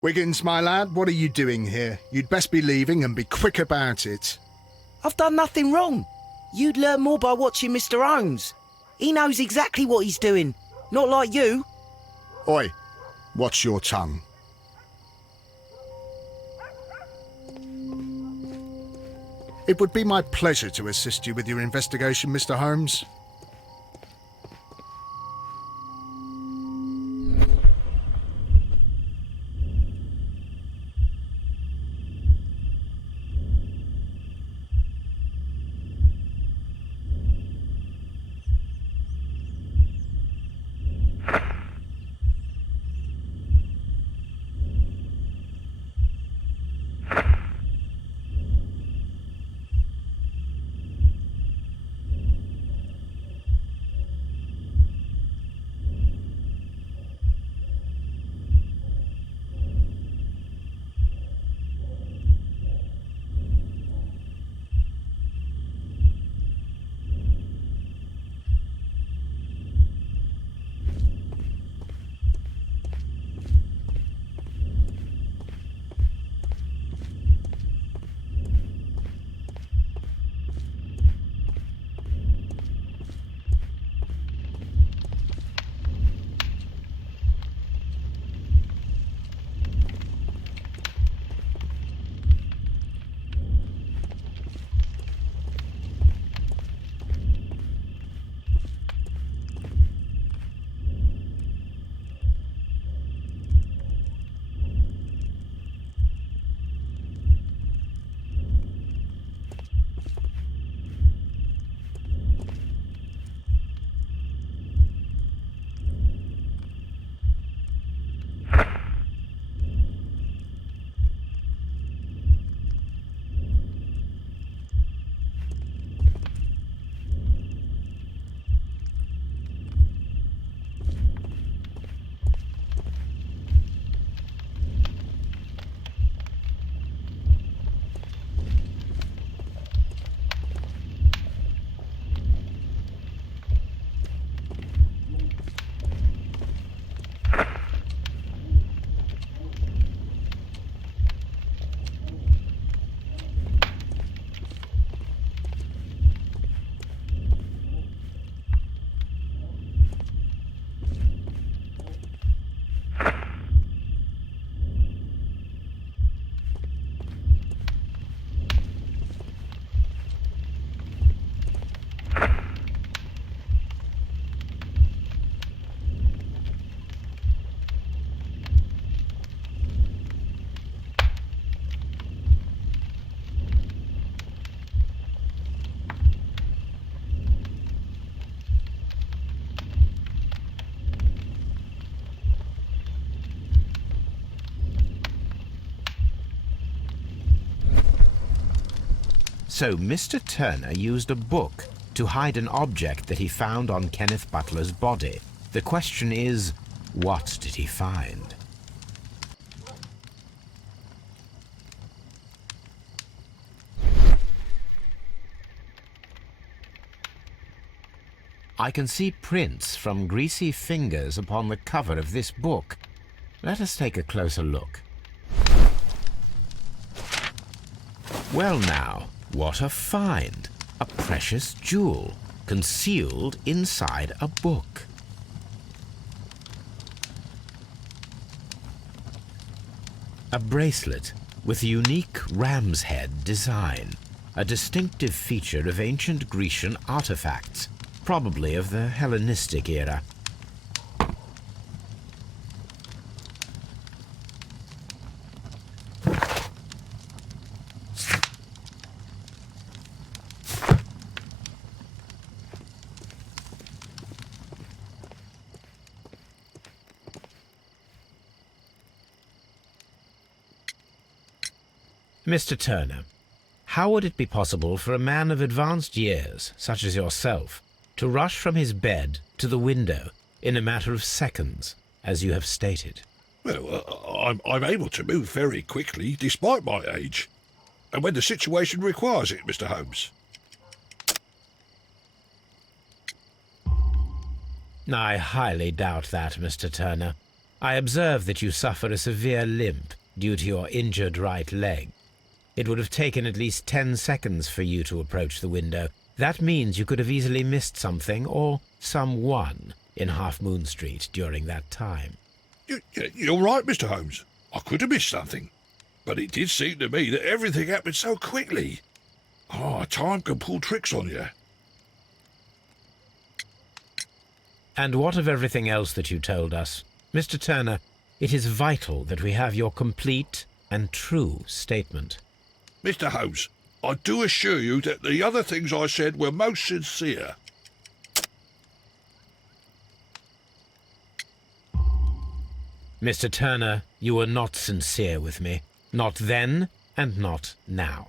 Wiggins, my lad, what are you doing here? You'd best be leaving and be quick about it. I've done nothing wrong. You'd learn more by watching Mr. Holmes. He knows exactly what he's doing, not like you. Oi, watch your tongue. It would be my pleasure to assist you with your investigation, Mr. Holmes. So Mr. Turner used a book to hide an object that he found on Kenneth Butler's body. The question is, what did he find? I can see prints from greasy fingers upon the cover of this book. Let us take a closer look. Well now, what a find! A precious jewel concealed inside a book. A bracelet with a unique ram's head design, a distinctive feature of ancient Grecian artifacts, probably of the Hellenistic era. Mr. Turner, how would it be possible for a man of advanced years, such as yourself, to rush from his bed to the window in a matter of seconds, as you have stated? Well, I'm able to move very quickly, despite my age, and when the situation requires it, Mr. Holmes. I highly doubt that, Mr. Turner. I observe that you suffer a severe limp due to your injured right leg. It would have taken at least 10 seconds for you to approach the window. That means you could have easily missed something or someone in Half Moon Street during that time. You're right, Mr. Holmes. I could have missed something. But it did seem to me that everything happened so quickly. Time can pull tricks on you. And what of everything else that you told us? Mr. Turner, it is vital that we have your complete and true statement. Mr. Holmes, I do assure you that the other things I said were most sincere. Mr. Turner, you were not sincere with me. Not then and not now.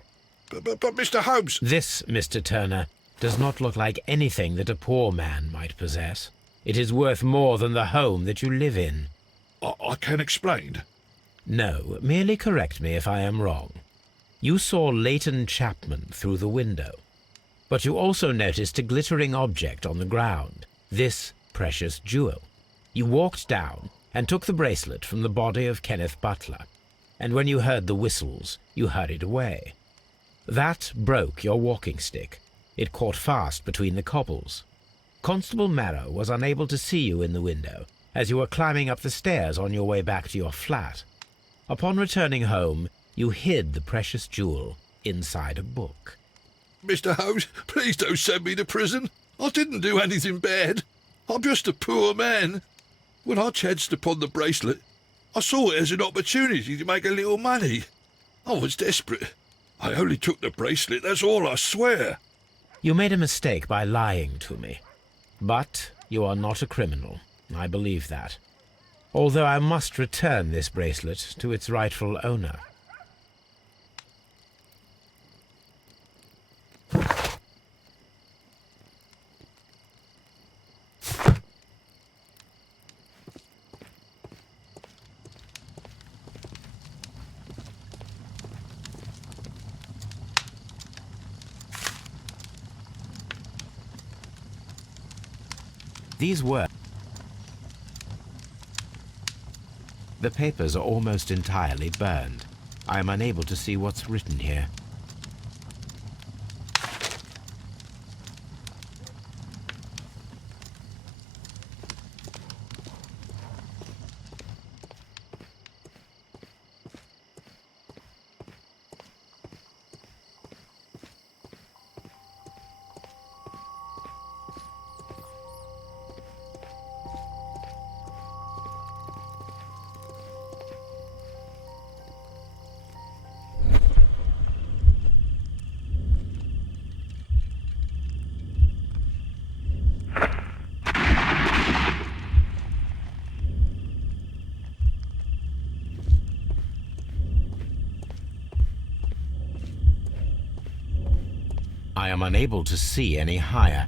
But Mr. Holmes... This, Mr. Turner, does not look like anything that a poor man might possess. It is worth more than the home that you live in. I can explain. No, merely correct me if I am wrong. You saw Leighton Chapman through the window, but you also noticed a glittering object on the ground, this precious jewel. You walked down and took the bracelet from the body of Kenneth Butler, and when you heard the whistles, you hurried away. That broke your walking stick. It caught fast between the cobbles. Constable Marrow was unable to see you in the window as you were climbing up the stairs on your way back to your flat. Upon returning home, you hid the precious jewel inside a book. Mr. Holmes, please don't send me to prison. I didn't do anything bad. I'm just a poor man. When I chanced upon the bracelet, I saw it as an opportunity to make a little money. I was desperate. I only took the bracelet, that's all, I swear. You made a mistake by lying to me. But you are not a criminal. I believe that. Although I must return this bracelet to its rightful owner. These were... The papers are almost entirely burned. I am unable to see what's written here. I am unable to see any higher.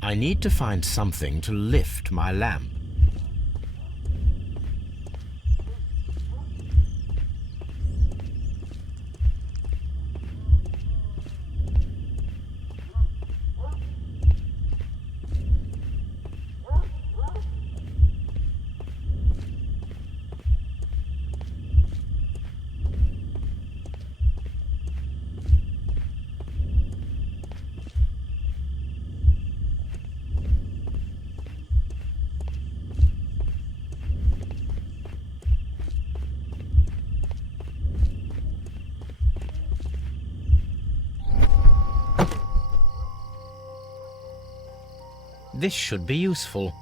I need to find something to lift my lamp. This should be useful.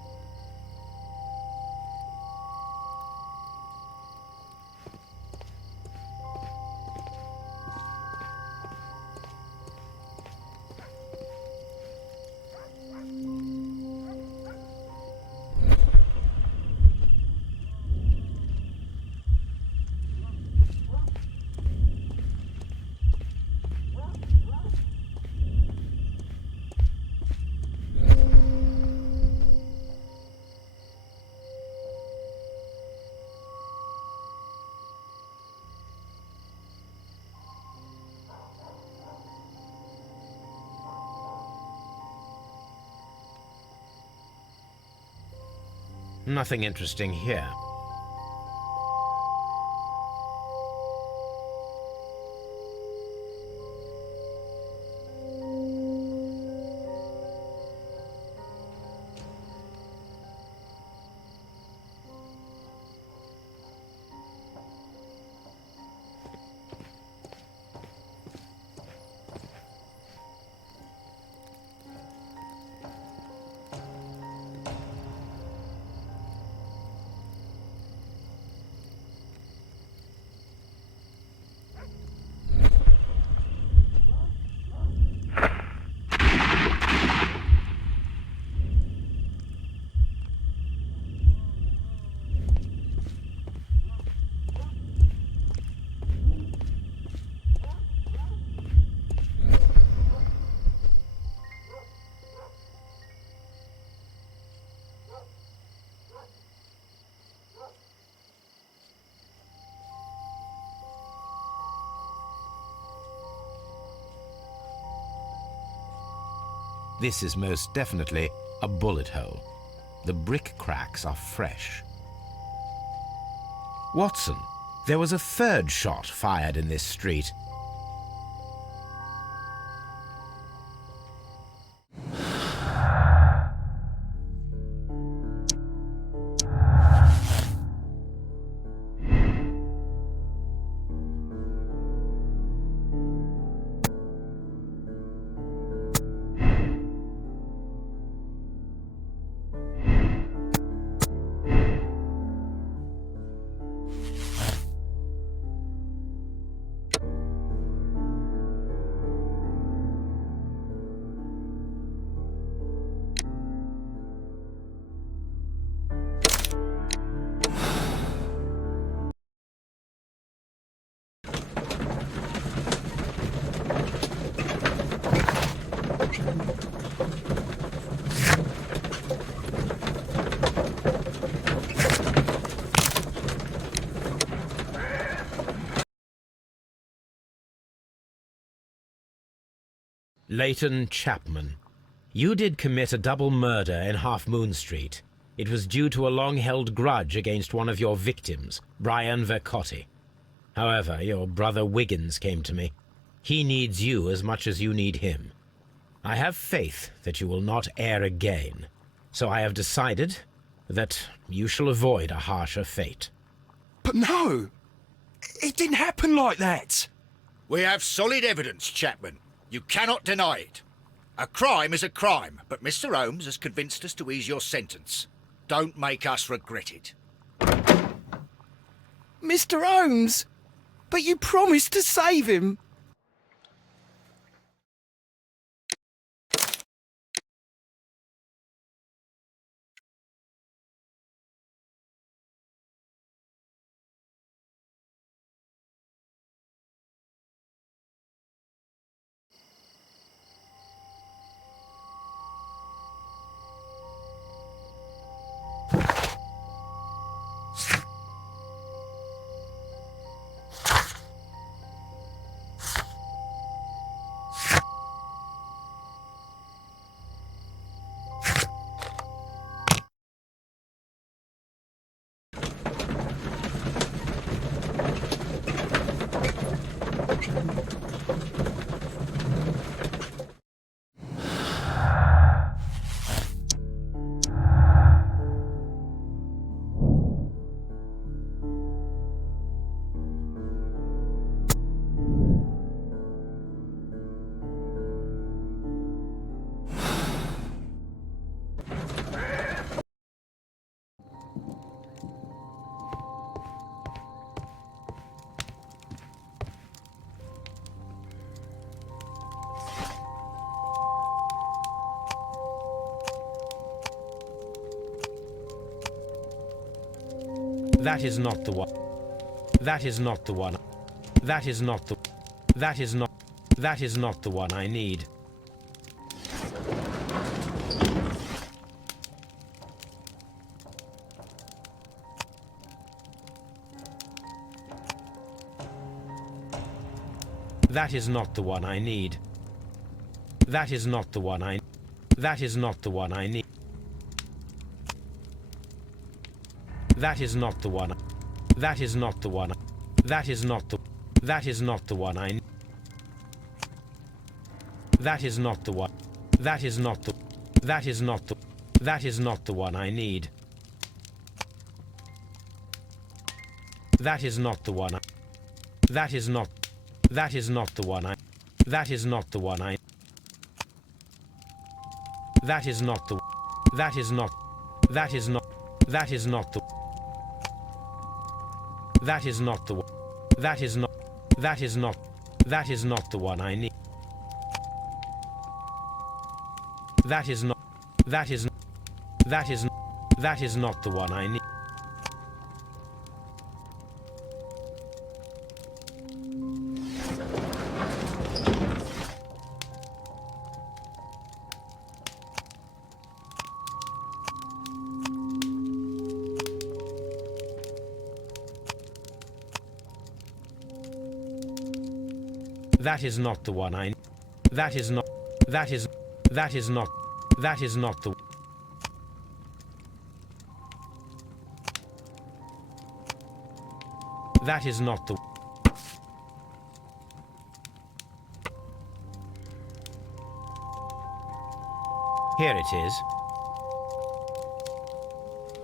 Nothing interesting here. This is most definitely a bullet hole. The brick cracks are fresh. Watson, there was a third shot fired in this street. Leighton Chapman, you did commit a double murder in Half Moon Street. It was due to a long-held grudge against one of your victims, Brian Vercotti. However, your brother Wiggins came to me. He needs you as much as you need him. I have faith that you will not err again, so I have decided that you shall avoid a harsher fate. But no! It didn't happen like that! We have solid evidence, Chapman. You cannot deny it. A crime is a crime, but Mr. Holmes has convinced us to ease your sentence. Don't make us regret it. Mr. Holmes! But you promised to save him! That is not the one. That is not the one. That is not the... That is not... That is not the one I need. That is not the one I need. That is not the one I... That is not the one I need. That is not the one. That is not the one. That is not the... That is not the one I... That is not the one. That is not the... That is not the... That is not the one I need. That is not the one. That is not... That is not the one I... That is not the one I... That is not the... That is not... That is not... That is not the... That is not the... That is not... That is not... That is not the one I need. That is not... That is... That is... That is not the one I need. That is not the one I... That is not... That is... That is not the... That is not the... Here it is.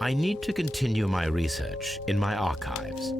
I need to continue my research in my archives.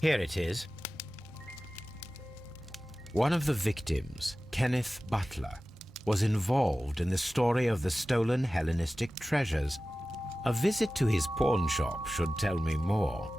Here it is. One of the victims, Kenneth Butler, was involved in the story of the stolen Hellenistic treasures. A visit to his pawn shop should tell me more.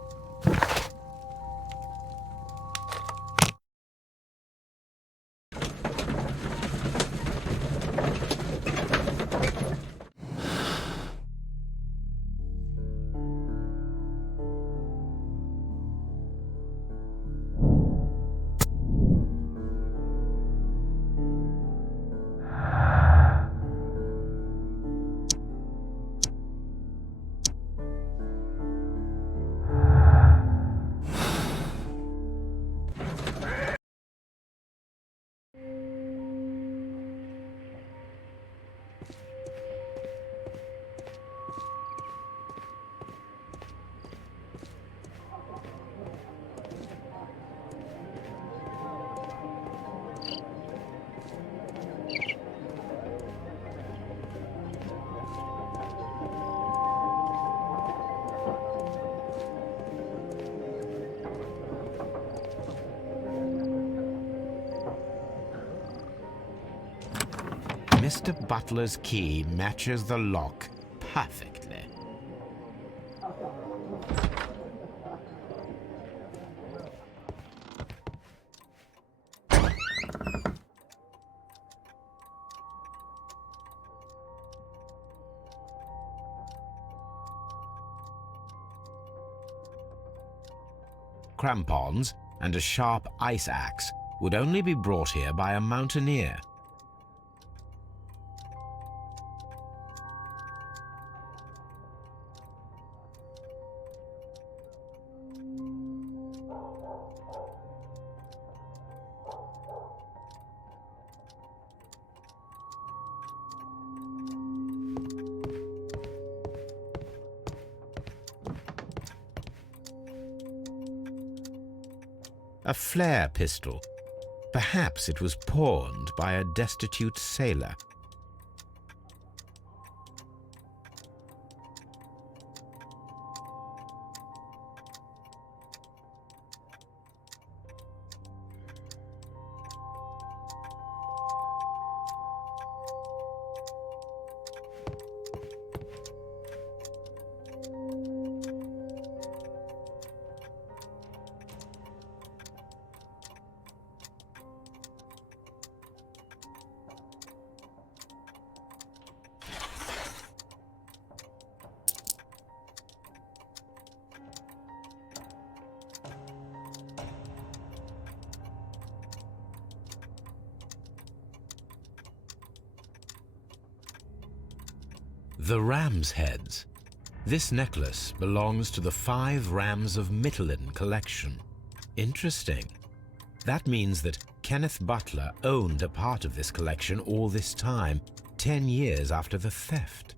Mr. Butler's key matches the lock perfectly. Crampons and a sharp ice axe would only be brought here by a mountaineer. A flare pistol. Perhaps it was pawned by a destitute sailor. The ram's heads. This necklace belongs to the 5 Rams of Mittelin collection. Interesting. That means that Kenneth Butler owned a part of this collection all this time, 10 years after the theft.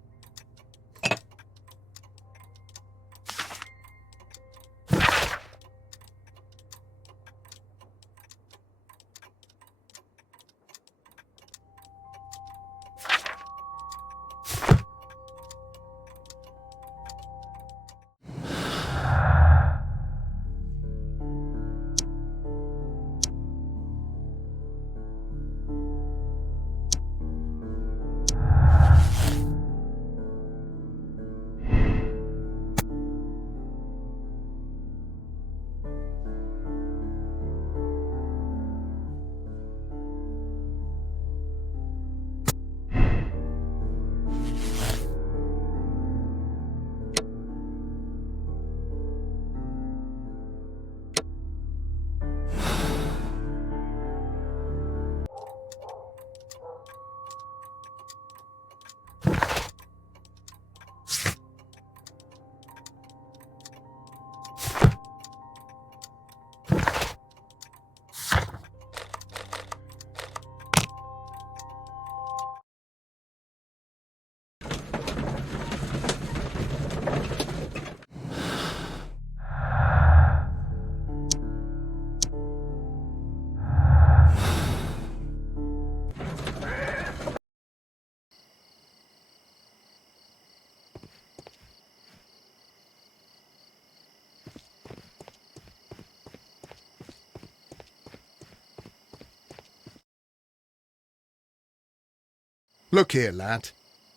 Look here, lad.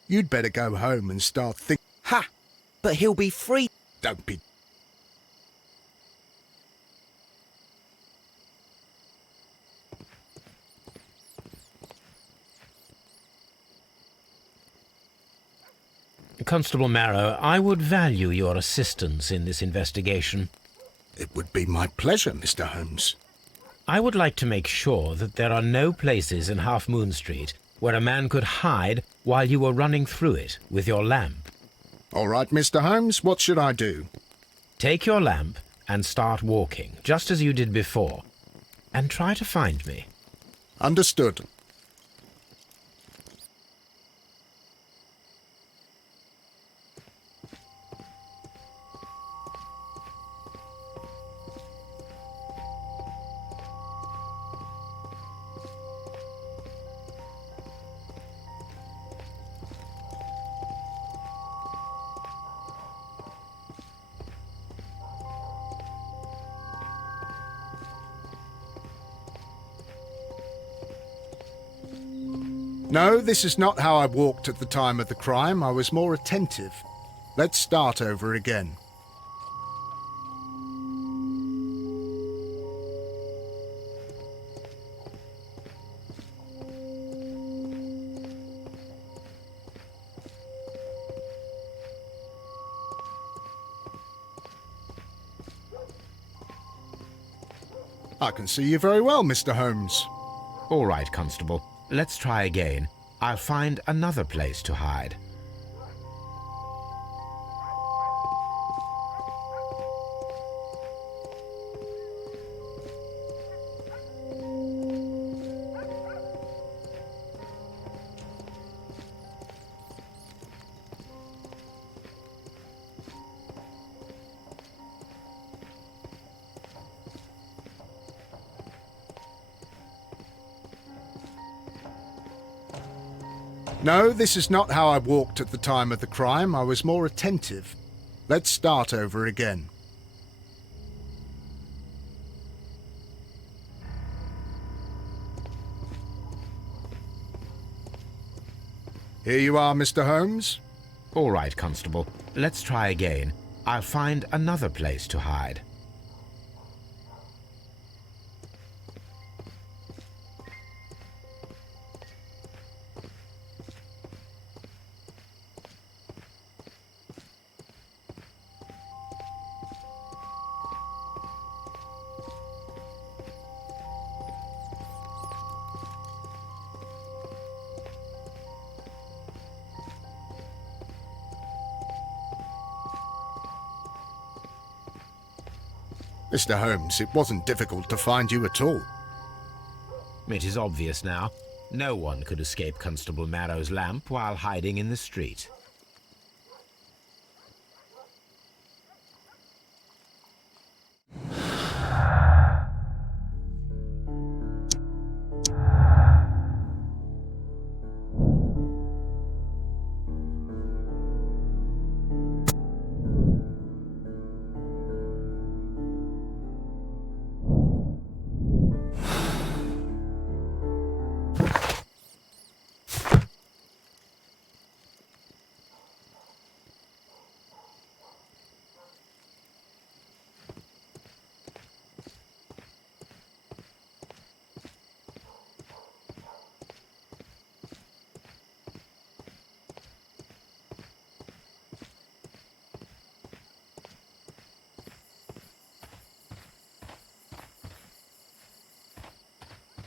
You'd better go home and start thinking. Ha! But he'll be free. Don't be. Constable Marrow, I would value your assistance in this investigation. It would be my pleasure, Mr. Holmes. I would like to make sure that there are no places in Half Moon Street where a man could hide while you were running through it with your lamp. All right, Mr. Holmes, what should I do? Take your lamp and start walking, just as you did before, and try to find me. Understood. No, this is not how I walked at the time of the crime. I was more attentive. Let's start over again. I can see you very well, Mr. Holmes. All right, Constable. Let's try again. I'll find another place to hide. No, this is not how I walked at the time of the crime. I was more attentive. Let's start over again. Here you are, Mr. Holmes. All right, Constable. Let's try again. I'll find another place to hide. Mr. Holmes, it wasn't difficult to find you at all. It is obvious now. No one could escape Constable Marrow's lamp while hiding in the street.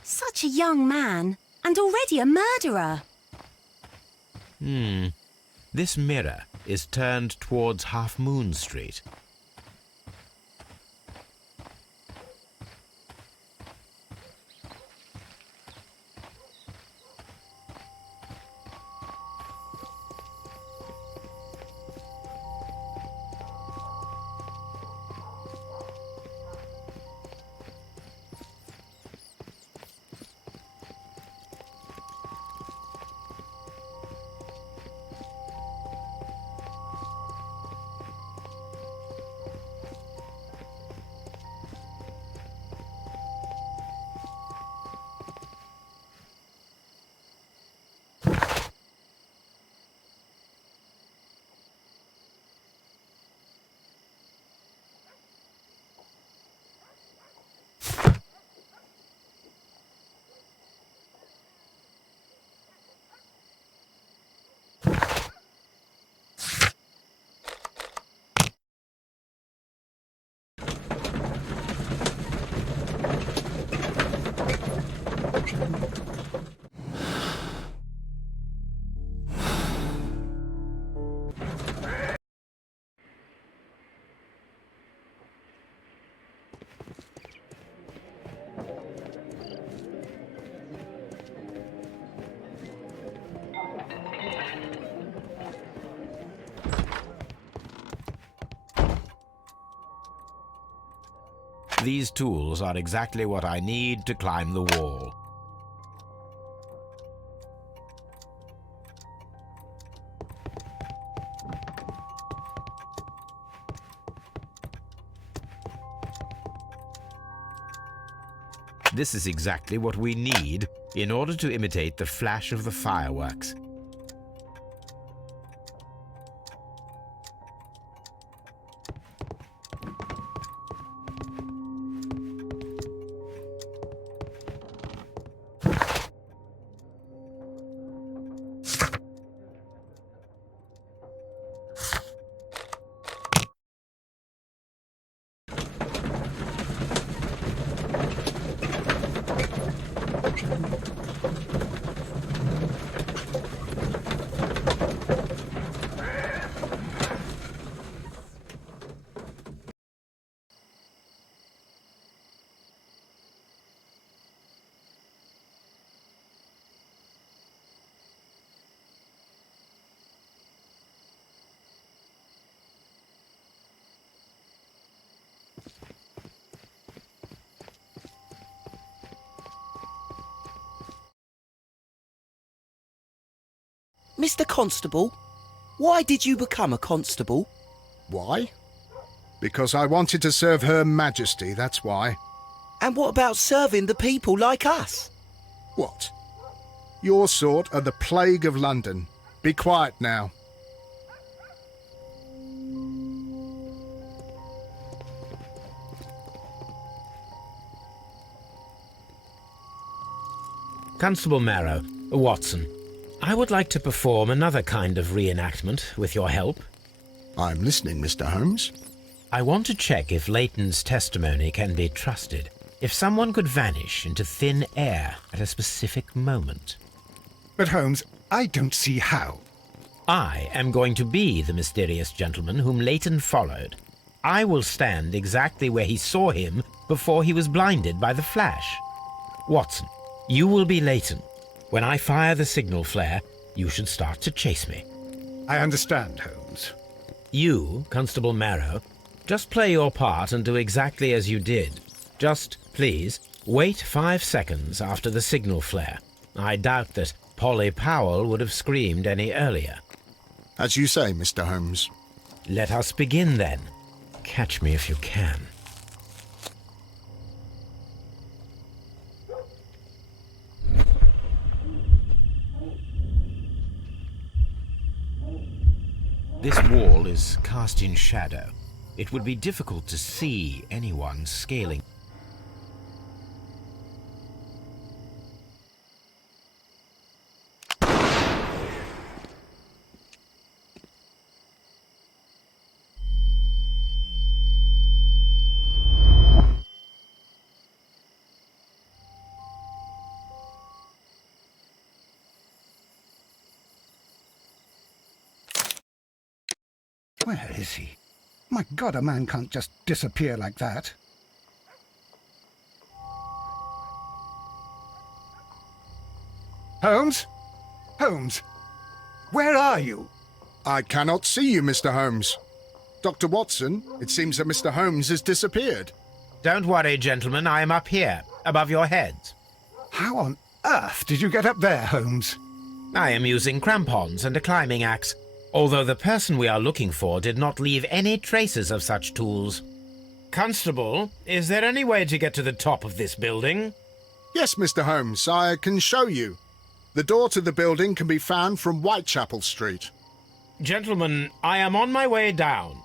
Such a young man, and already a murderer. This mirror is turned towards Half Moon Street. These tools are exactly what I need to climb the wall. This is exactly what we need in order to imitate the flash of the fireworks. Mr. Constable, why did you become a constable? Why? Because I wanted to serve Her Majesty, that's why. And what about serving the people like us? What? Your sort are the plague of London. Be quiet now. Constable Marrow, Watson, I would like to perform another kind of reenactment with your help. I'm listening, Mr. Holmes. I want to check if Leighton's testimony can be trusted. If someone could vanish into thin air at a specific moment. But Holmes, I don't see how. I am going to be the mysterious gentleman whom Leighton followed. I will stand exactly where he saw him before he was blinded by the flash. Watson, you will be Leighton. When I fire the signal flare, you should start to chase me. I understand, Holmes. You, Constable Marrow, just play your part and do exactly as you did. Just, please, wait 5 seconds after the signal flare. I doubt that Polly Powell would have screamed any earlier. As you say, Mr. Holmes. Let us begin then. Catch me if you can. This wall is cast in shadow. It would be difficult to see anyone scaling. Where is he? My God, a man can't just disappear like that. Holmes? Holmes? Where are you? I cannot see you, Mr. Holmes. Dr. Watson, it seems that Mr. Holmes has disappeared. Don't worry, gentlemen, I am up here, above your heads. How on earth did you get up there, Holmes? I am using crampons and a climbing axe, although the person we are looking for did not leave any traces of such tools. Constable, is there any way to get to the top of this building? Yes, Mr. Holmes, I can show you. The door to the building can be found from Whitechapel Street. Gentlemen, I am on my way down.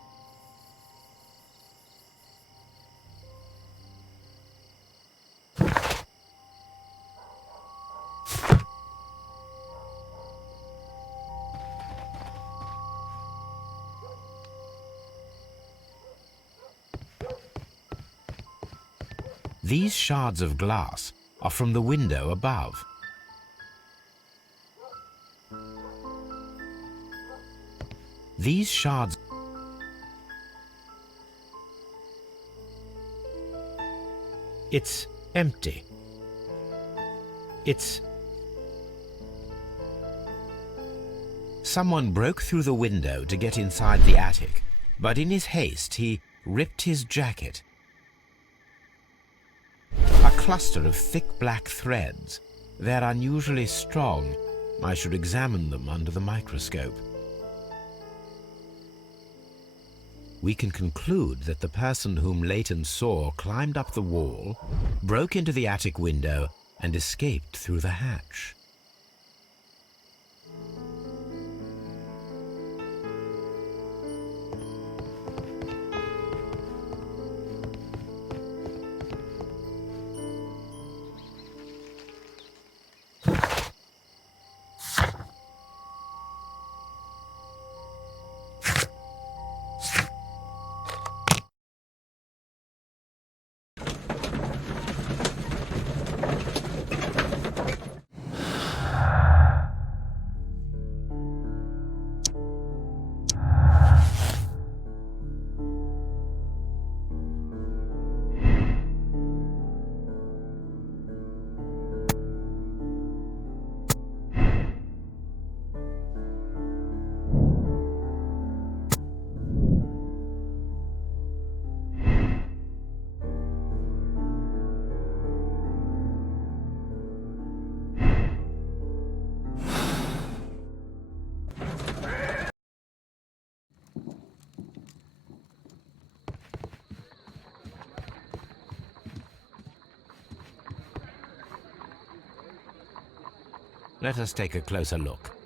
These shards of glass are from the window above. These shards It's empty. Someone broke through the window to get inside the attic, but in his haste he ripped his jacket. A cluster of thick black threads. They're unusually strong. I should examine them under the microscope. We can conclude that the person whom Leighton saw climbed up the wall, broke into the attic window, and escaped through the hatch. Let us take a closer look.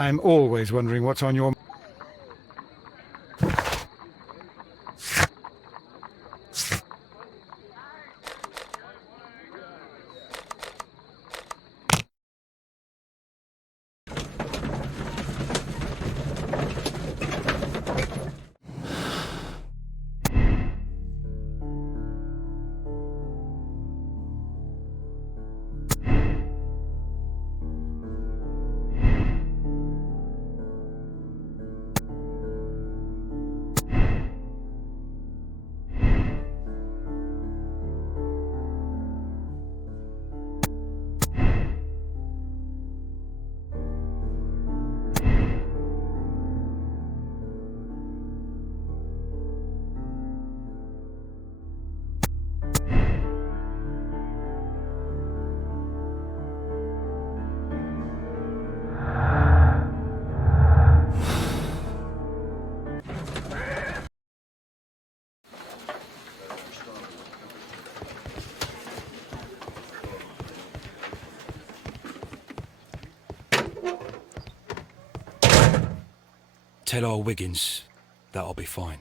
I'm always wondering what's on your... Tell old Wiggins that I'll be fine.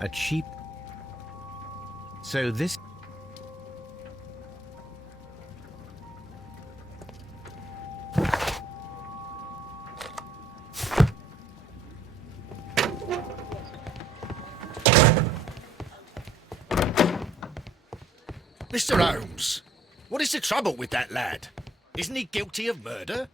A cheap... So this... Mr. Holmes, what is the trouble with that lad? Isn't he guilty of murder?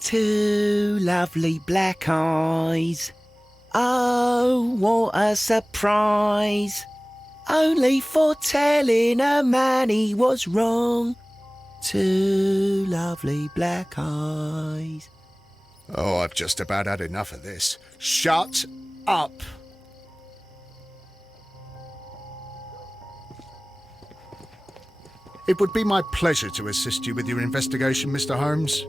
Two lovely black eyes. Oh, what a surprise. Only for telling a man he was wrong. Two lovely black eyes. Oh, I've just about had enough of this. Shut up! It would be my pleasure to assist you with your investigation, Mr. Holmes.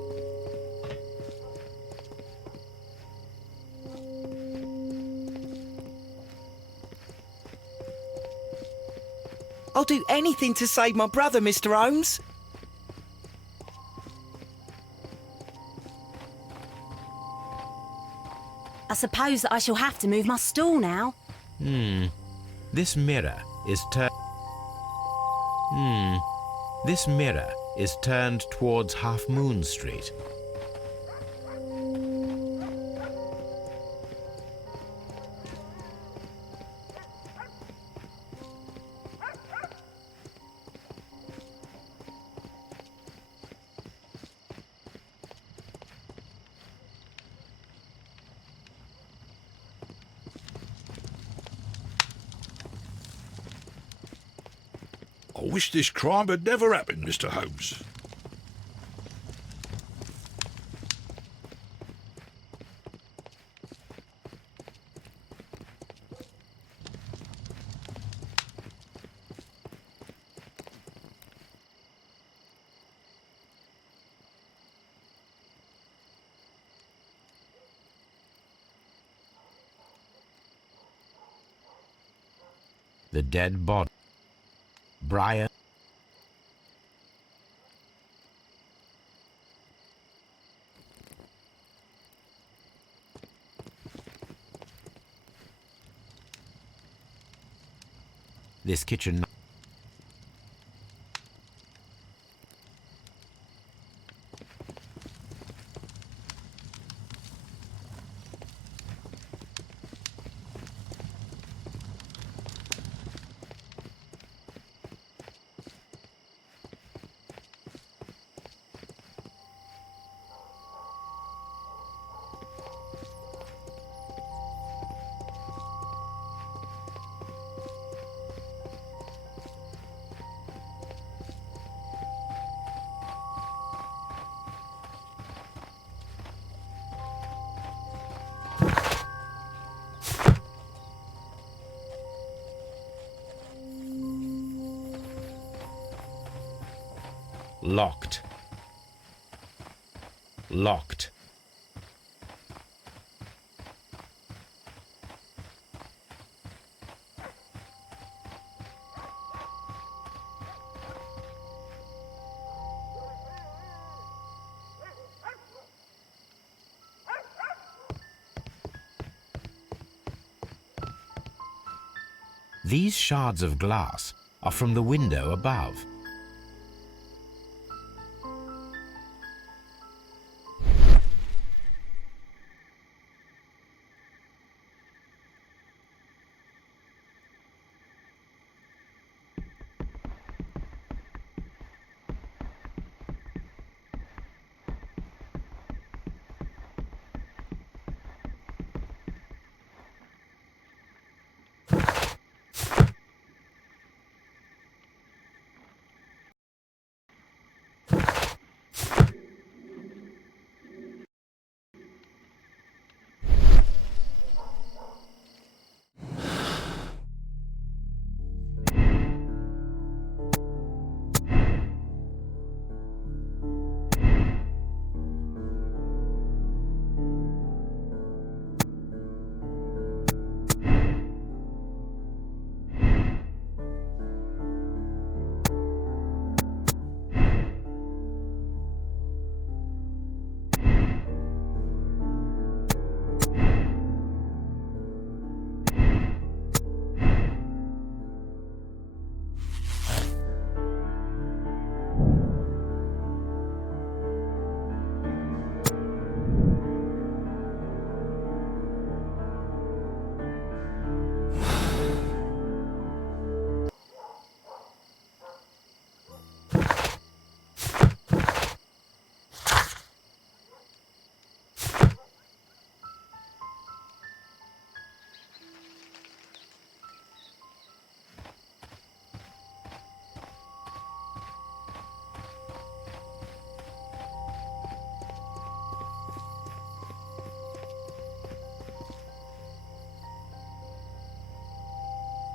I'll do anything to save my brother, Mr. Holmes. I suppose that I shall have to move my stool now. This mirror is This mirror is turned towards Half Moon Street. I wish this crime had never happened, Mr. Holmes. The dead body. Brian. This kitchen. Locked. Locked. These shards of glass are from the window above.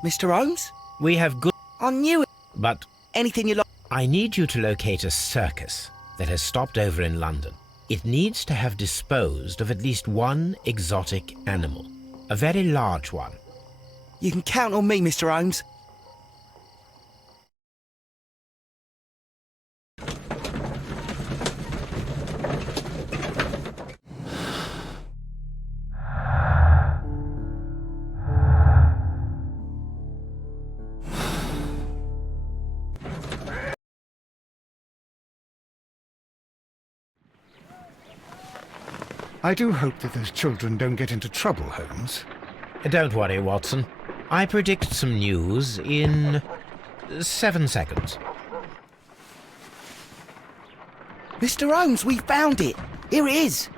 Mr. Holmes? We have good... I knew it. But Anything you like. I need you to locate a circus that has stopped over in London. It needs to have disposed of at least one exotic animal. A very large one. You can count on me, Mr. Holmes. I do hope that those children don't get into trouble, Holmes. Don't worry, Watson. I predict some news in 7 seconds. Mr. Holmes, we found it. Here it is.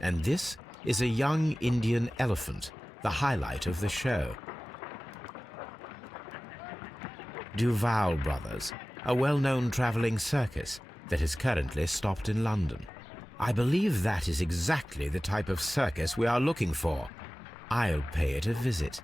And this is a young Indian elephant, the highlight of the show. Duval Brothers, a well-known travelling circus that is currently stopped in London. I believe that is exactly the type of circus we are looking for. I'll pay it a visit.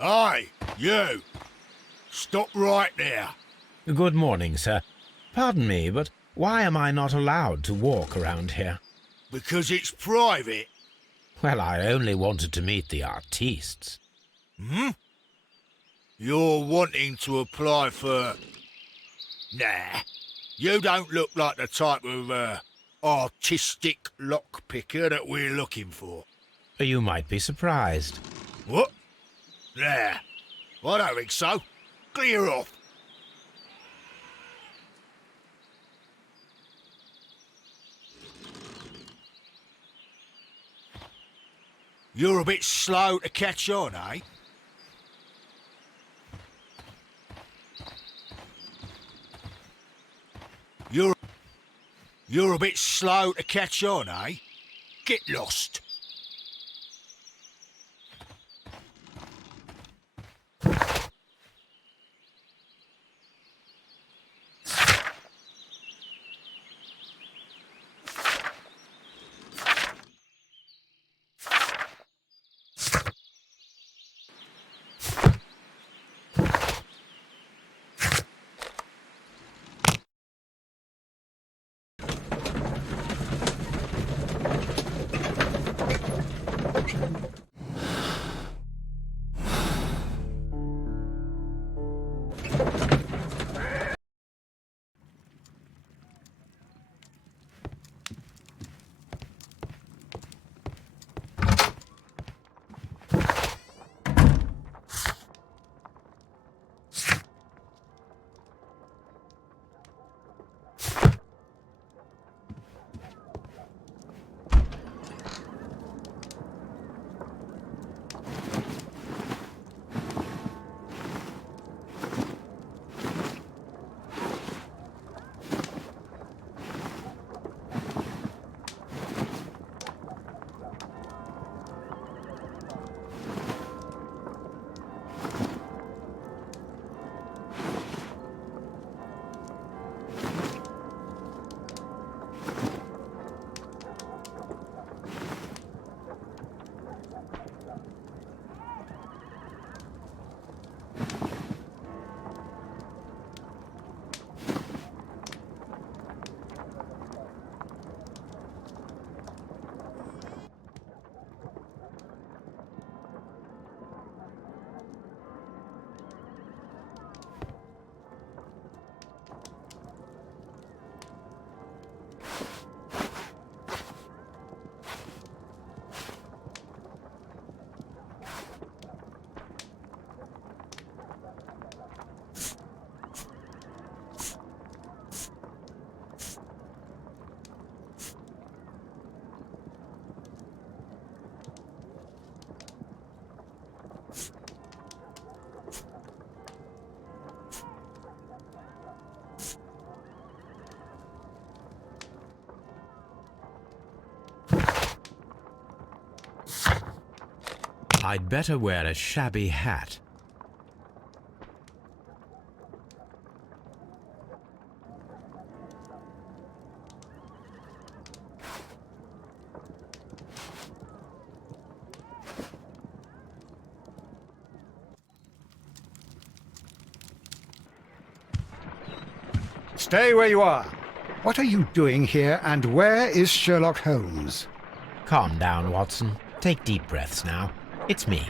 Aye, you! Stop right there. Good morning, sir. Pardon me, but why am I not allowed to walk around here? Because it's private. Well, I only wanted to meet the artistes. Hmm? You're wanting to apply for... Nah, you don't look like the type of, artistic lockpicker that we're looking for. You might be surprised. What? Nah, I don't think so. Clear off. You're a bit slow to catch on, eh? You're a bit slow to catch on, eh? Get lost. I'd better wear a shabby hat. Stay where you are. What are you doing here, and where is Sherlock Holmes? Calm down, Watson. Take deep breaths now. It's me.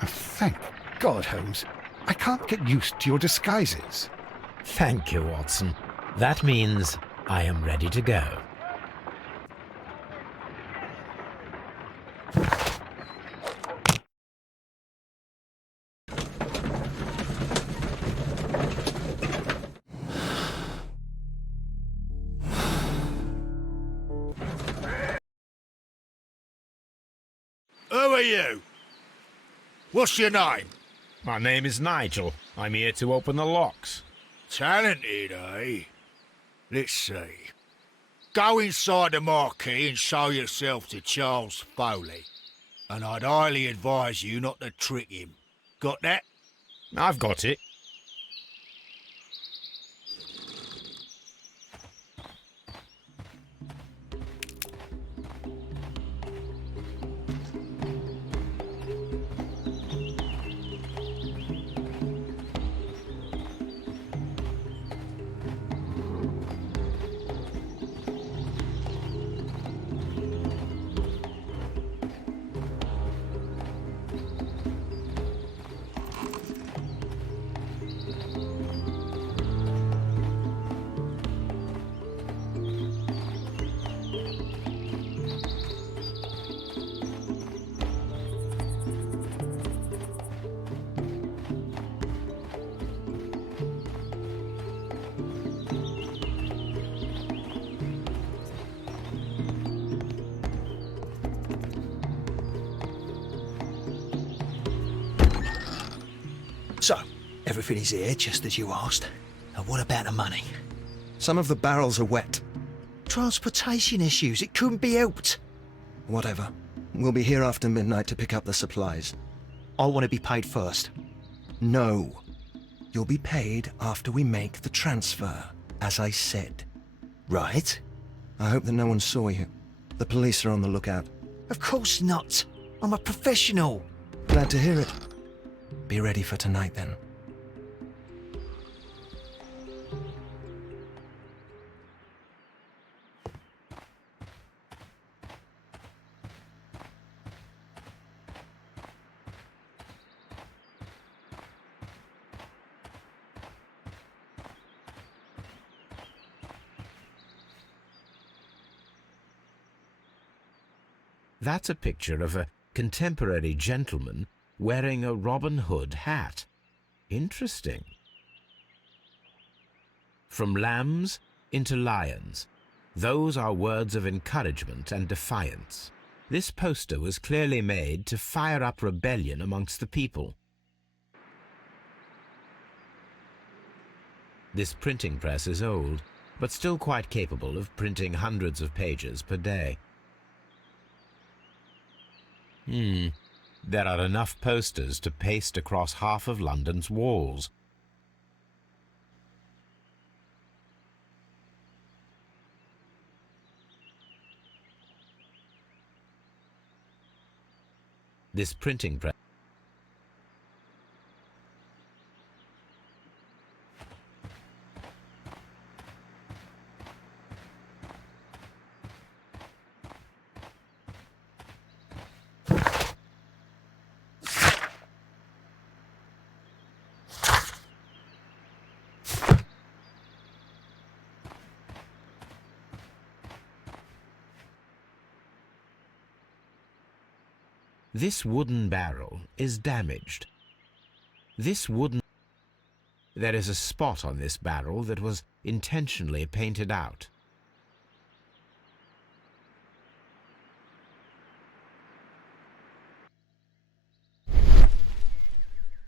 Thank God, Holmes. I can't get used to your disguises. Thank you, Watson. That means I am ready to go. Who are you? What's your name? My name is Nigel. I'm here to open the locks. Talented, eh? Let's see. Go inside the marquee and show yourself to Charles Foley. And I'd highly advise you not to trick him. Got that? I've got it. So, everything is here, just as you asked. And what about the money? Some of the barrels are wet. Transportation issues, it couldn't be helped. Whatever. We'll be here after midnight to pick up the supplies. I want to be paid first. No. You'll be paid after we make the transfer, as I said. Right? I hope that no one saw you. The police are on the lookout. Of course not. I'm a professional. Glad to hear it. Be ready for tonight, then. That's a picture of a contemporary gentleman wearing a Robin Hood hat. Interesting. From lambs into lions. Those are words of encouragement and defiance. This poster was clearly made to fire up rebellion amongst the people. This printing press is old, but still quite capable of printing hundreds of pages per day. There are enough posters to paste across half of London's walls. This printing press. This wooden barrel is damaged. There is a spot on this barrel that was intentionally painted out.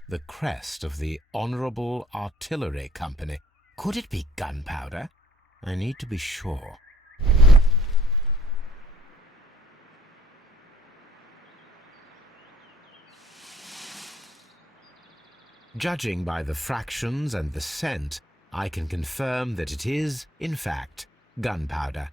The crest of the Honourable Artillery Company. Could it be gunpowder? I need to be sure. Judging by the fractions and the scent, I can confirm that it is, in fact, gunpowder.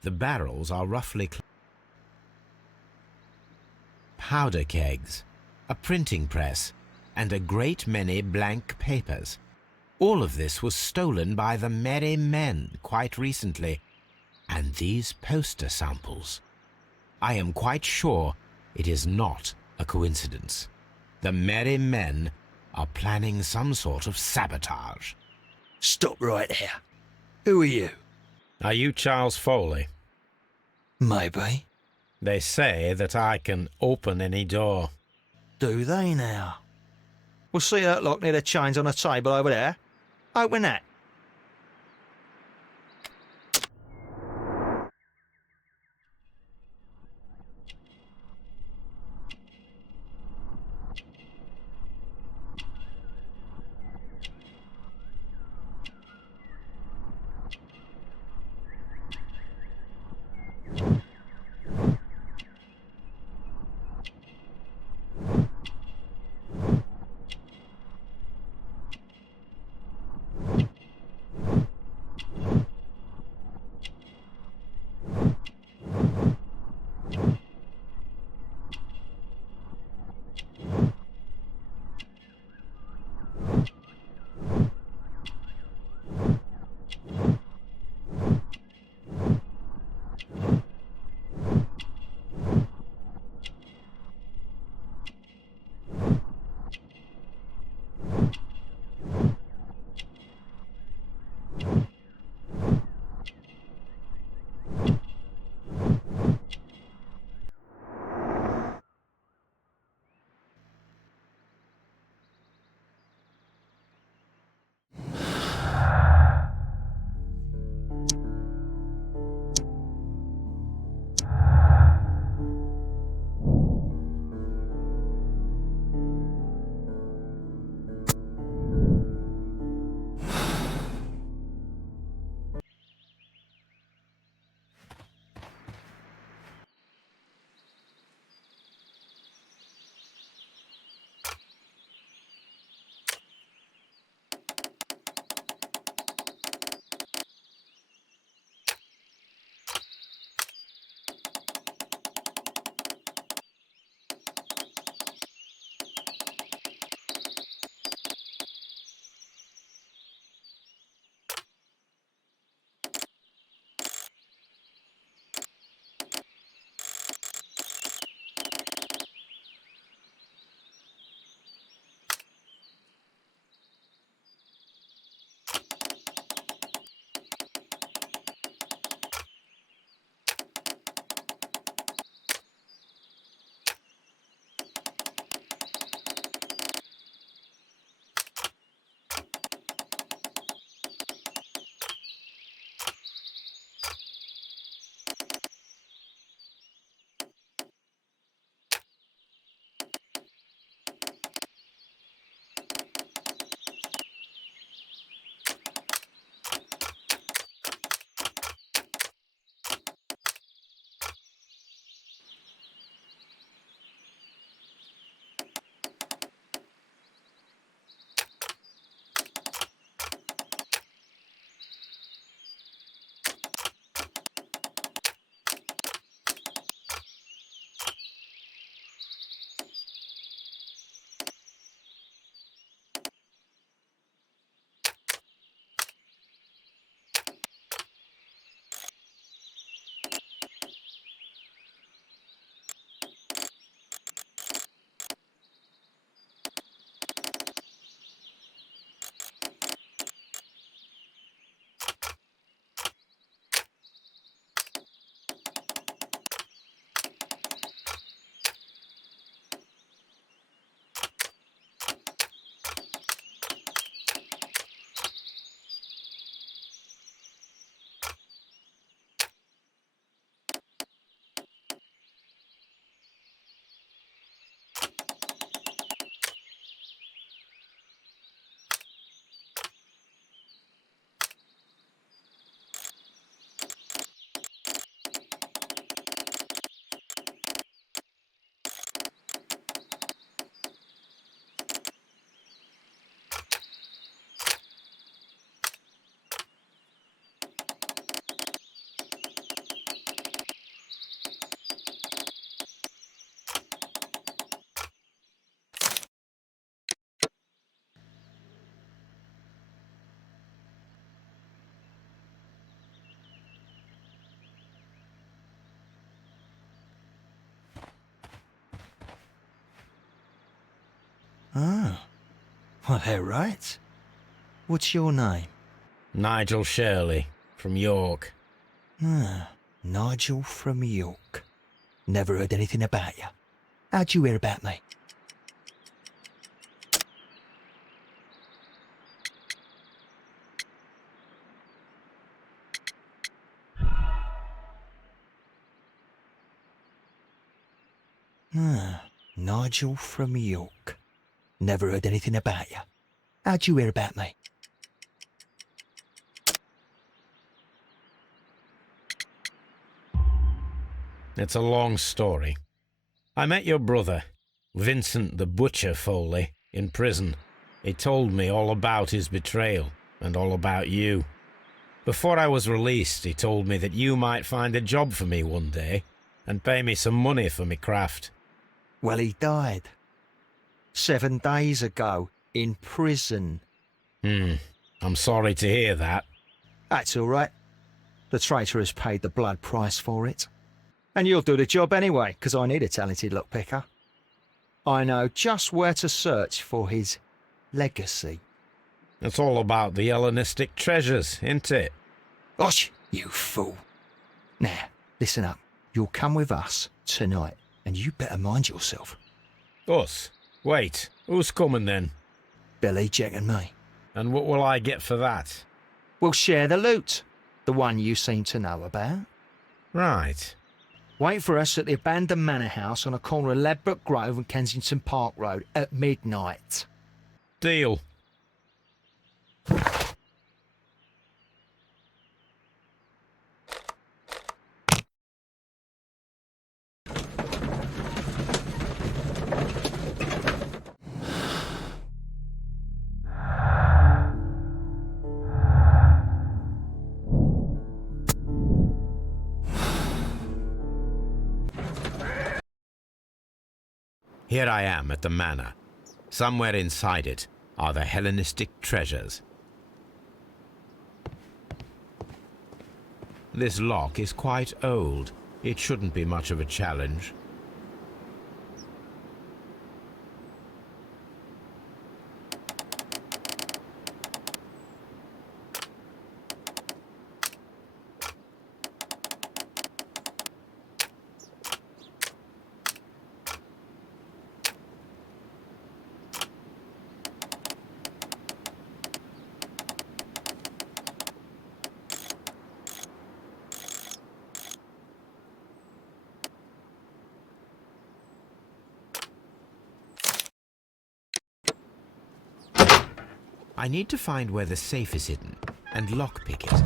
The barrels are roughly powder kegs, a printing press, and a great many blank papers. All of this was stolen by the Merry Men quite recently, and these poster samples. I am quite sure it is not a coincidence. The Merry Men are planning some sort of sabotage. Stop right there. Who are you? Are you Charles Foley? Maybe. They say that I can open any door. Do they now? We'll see that lock near the chains on the table over there. Open that. Oh. Well, they're right. What's your name? Nigel Shirley, from York. Ah, Nigel from York. Never heard anything about you. How'd you hear about me? Ah, Nigel from York. Never heard anything about you. How'd you hear about me? It's a long story. I met your brother, Vincent the Butcher Foley, in prison. He told me all about his betrayal and all about you. Before I was released, he told me that you might find a job for me one day and pay me some money for me craft. Well, he died. 7 days ago, in prison. I'm sorry to hear that. That's all right. The traitor has paid the blood price for it. And you'll do the job anyway, because I need a talented lockpicker. I know just where to search for his legacy. It's all about the Hellenistic treasures, isn't it? Osh, you fool. Now, listen up. You'll come with us tonight, and you better mind yourself. Us? Wait, who's coming then? Billy, Jack and me. And what will I get for that? We'll share the loot. The one you seem to know about. Right. Wait for us at the abandoned manor house on the corner of Ladbroke Grove and Kensington Park Road at midnight. Deal. Here I am at the manor. Somewhere inside it are the Hellenistic treasures. This lock is quite old. It shouldn't be much of a challenge. I need to find where the safe is hidden and lockpick it.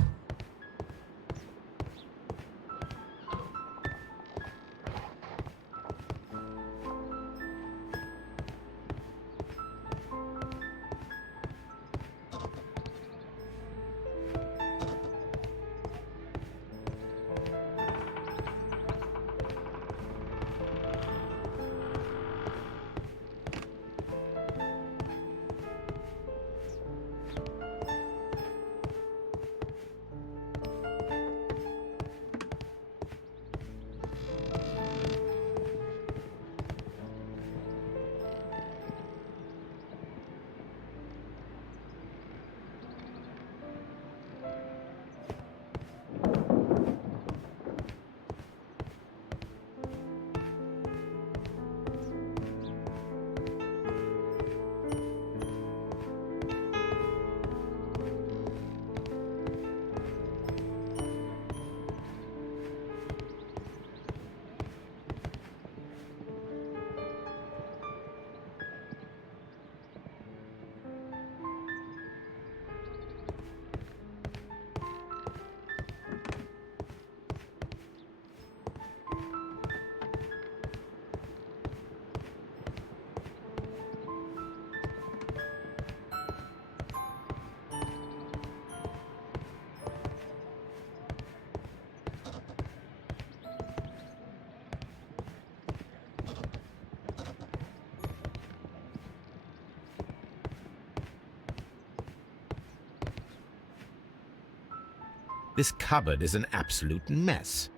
This cupboard is an absolute mess.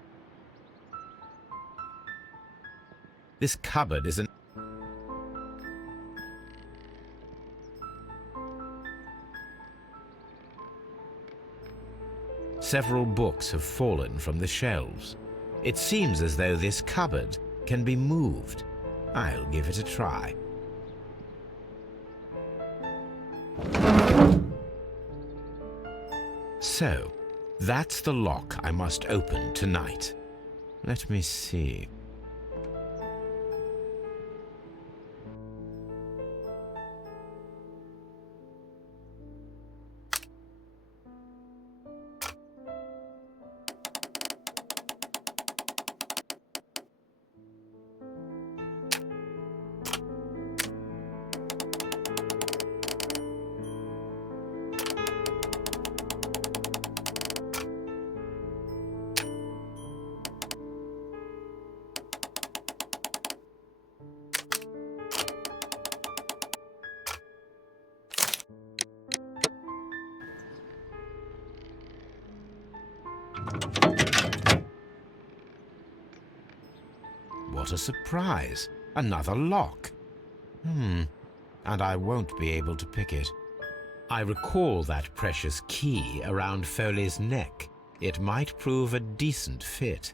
This cupboard is an... Several books have fallen from the shelves. It seems as though this cupboard can be moved. I'll give it a try. So, that's the lock I must open tonight. Let me see. What a surprise! Another lock. And I won't be able to pick it. I recall that precious key around Foley's neck. It might prove a decent fit.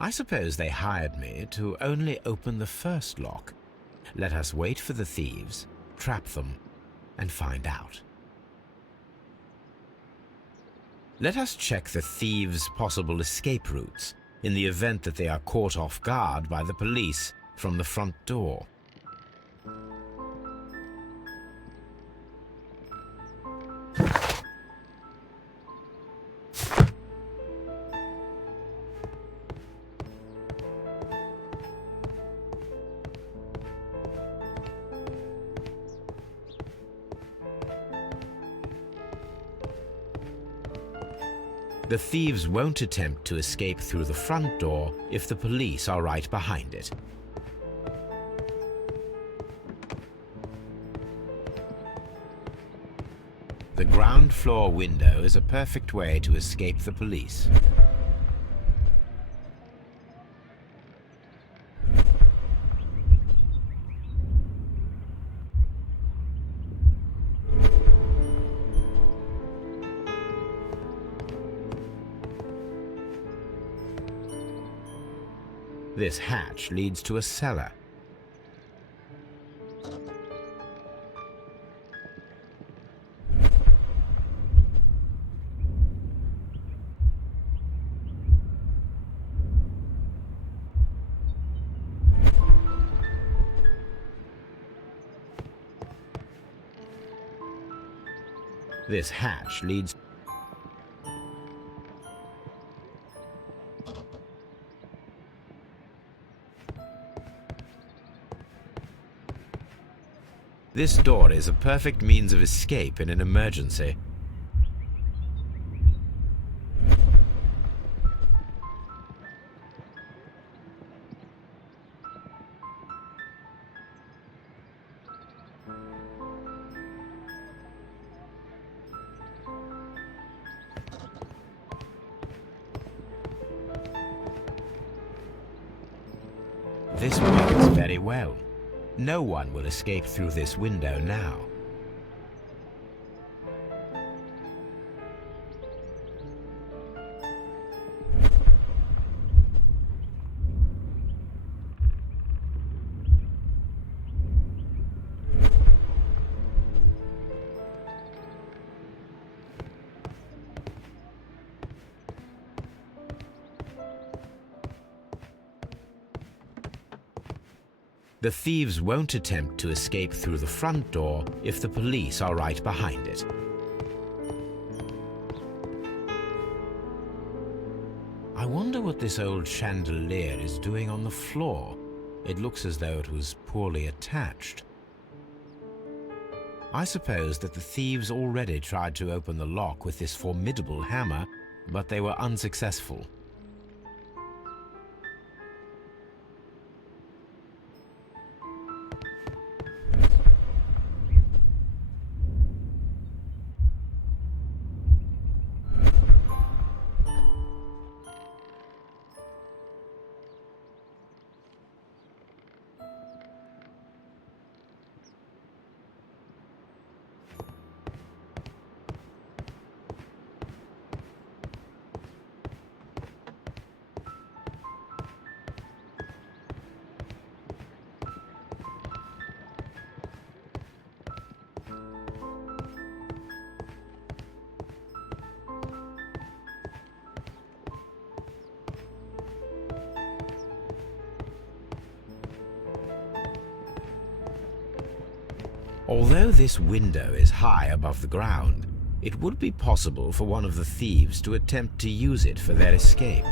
I suppose they hired me to only open the first lock. Let us wait for the thieves, trap them, and find out. Let us check the thieves' possible escape routes in the event that they are caught off guard by the police from the front door. The thieves won't attempt to escape through the front door if the police are right behind it. The ground floor window is a perfect way to escape the police. This hatch leads to a cellar. This hatch leads. This door is a perfect means of escape in an emergency. This works very well. No one will escape through this window now. The thieves won't attempt to escape through the front door if the police are right behind it. I wonder what this old chandelier is doing on the floor. It looks as though it was poorly attached. I suppose that the thieves already tried to open the lock with this formidable hammer, but they were unsuccessful. Although this window is high above the ground, it would be possible for one of the thieves to attempt to use it for their escape.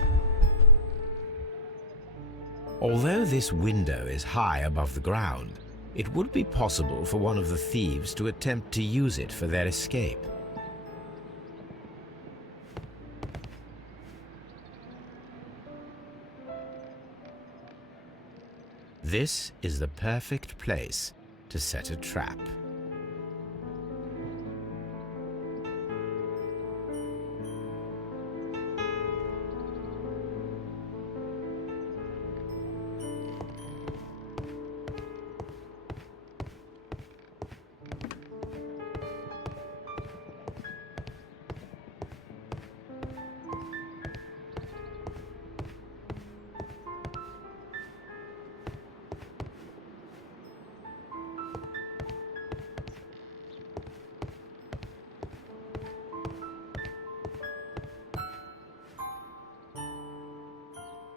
Although this window is high above the ground, it would be possible for one of the thieves to attempt to use it for their escape. This is the perfect place to set a trap.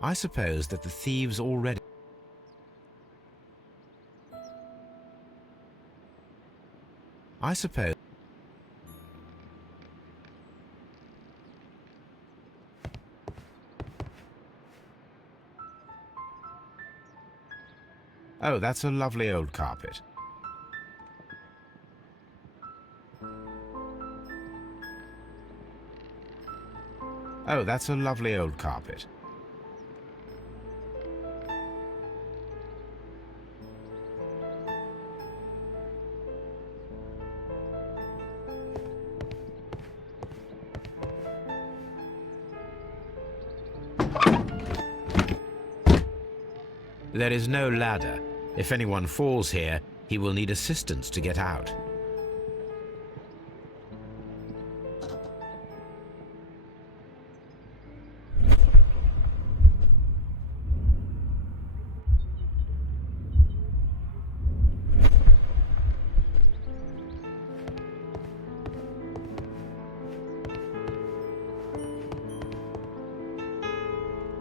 I suppose that the thieves already... I suppose... Oh, that's a lovely old carpet. Oh, that's a lovely old carpet. There is no ladder. If anyone falls here, he will need assistance to get out.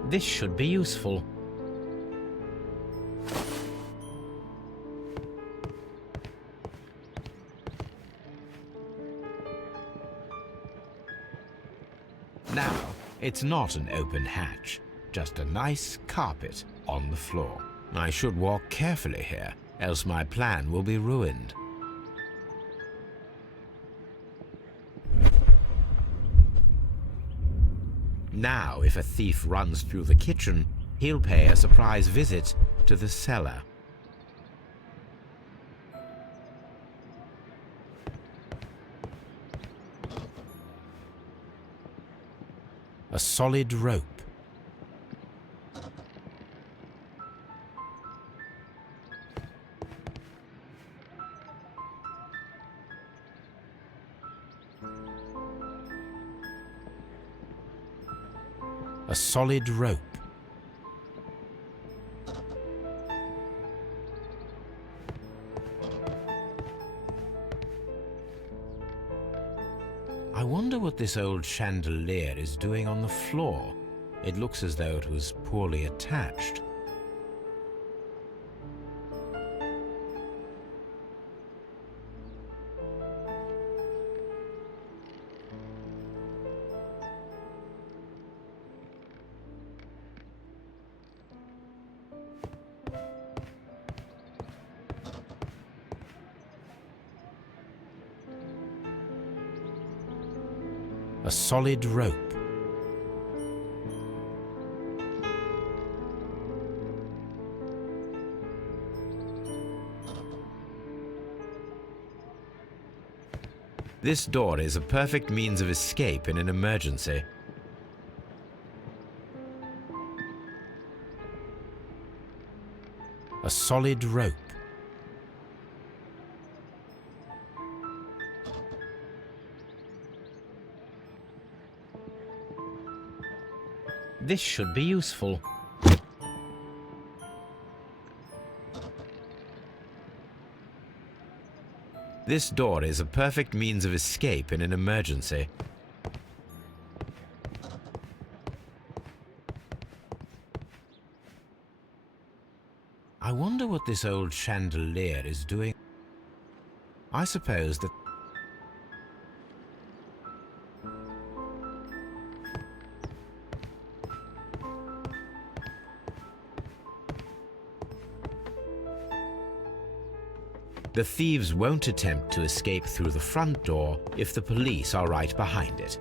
This should be useful. Now, it's not an open hatch, just a nice carpet on the floor. I should walk carefully here, else my plan will be ruined. Now, if a thief runs through the kitchen, he'll pay a surprise visit to the cellar. A solid rope. A solid rope. I wonder what this old chandelier is doing on the floor. It looks as though it was poorly attached. A solid rope. This door is a perfect means of escape in an emergency. A solid rope. This should be useful. This door is a perfect means of escape in an emergency. I wonder what this old chandelier is doing. I suppose that the thieves won't attempt to escape through the front door if the police are right behind it.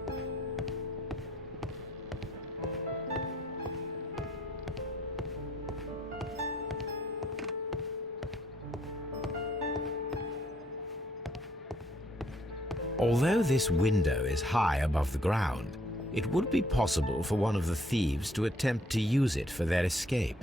Although this window is high above the ground, it would be possible for one of the thieves to attempt to use it for their escape.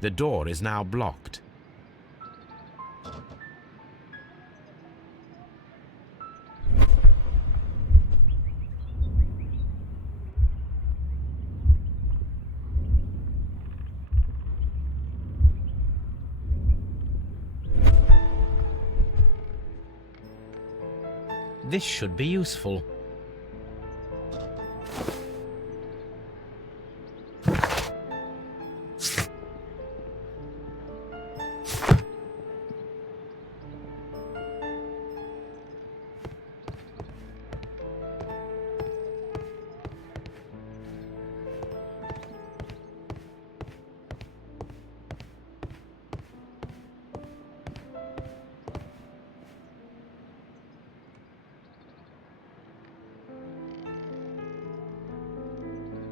The door is now blocked. This should be useful.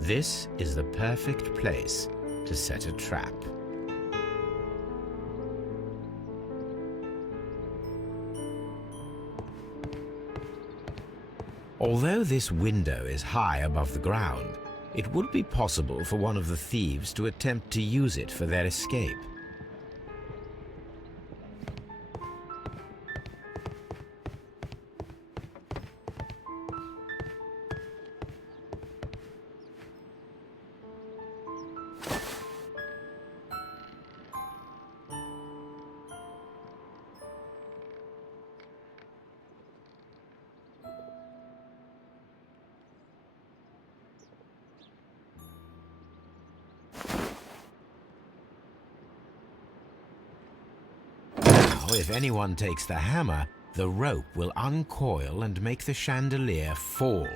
This is the perfect place to set a trap. Although this window is high above the ground, it would be possible for one of the thieves to attempt to use it for their escape. If anyone takes the hammer, the rope will uncoil and make the chandelier fall.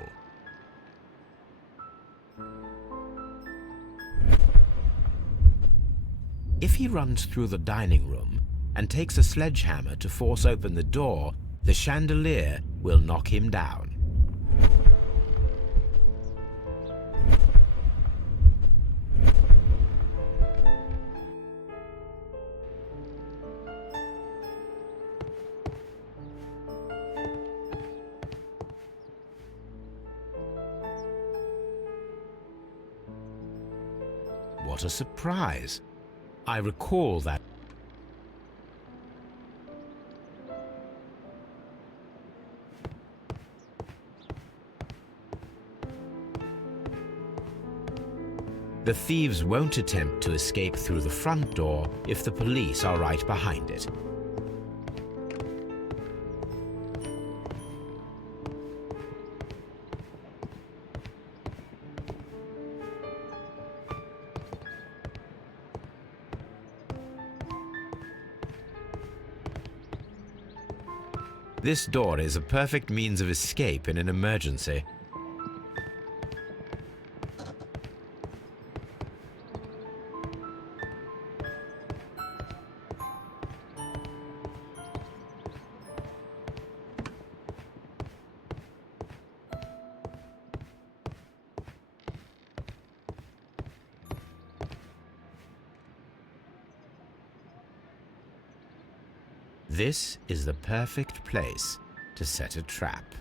If he runs through the dining room and takes a sledgehammer to force open the door, the chandelier will knock him down. What a surprise! I recall that the thieves won't attempt to escape through the front door if the police are right behind it. This door is a perfect means of escape in an emergency. This is the perfect place to set a trap.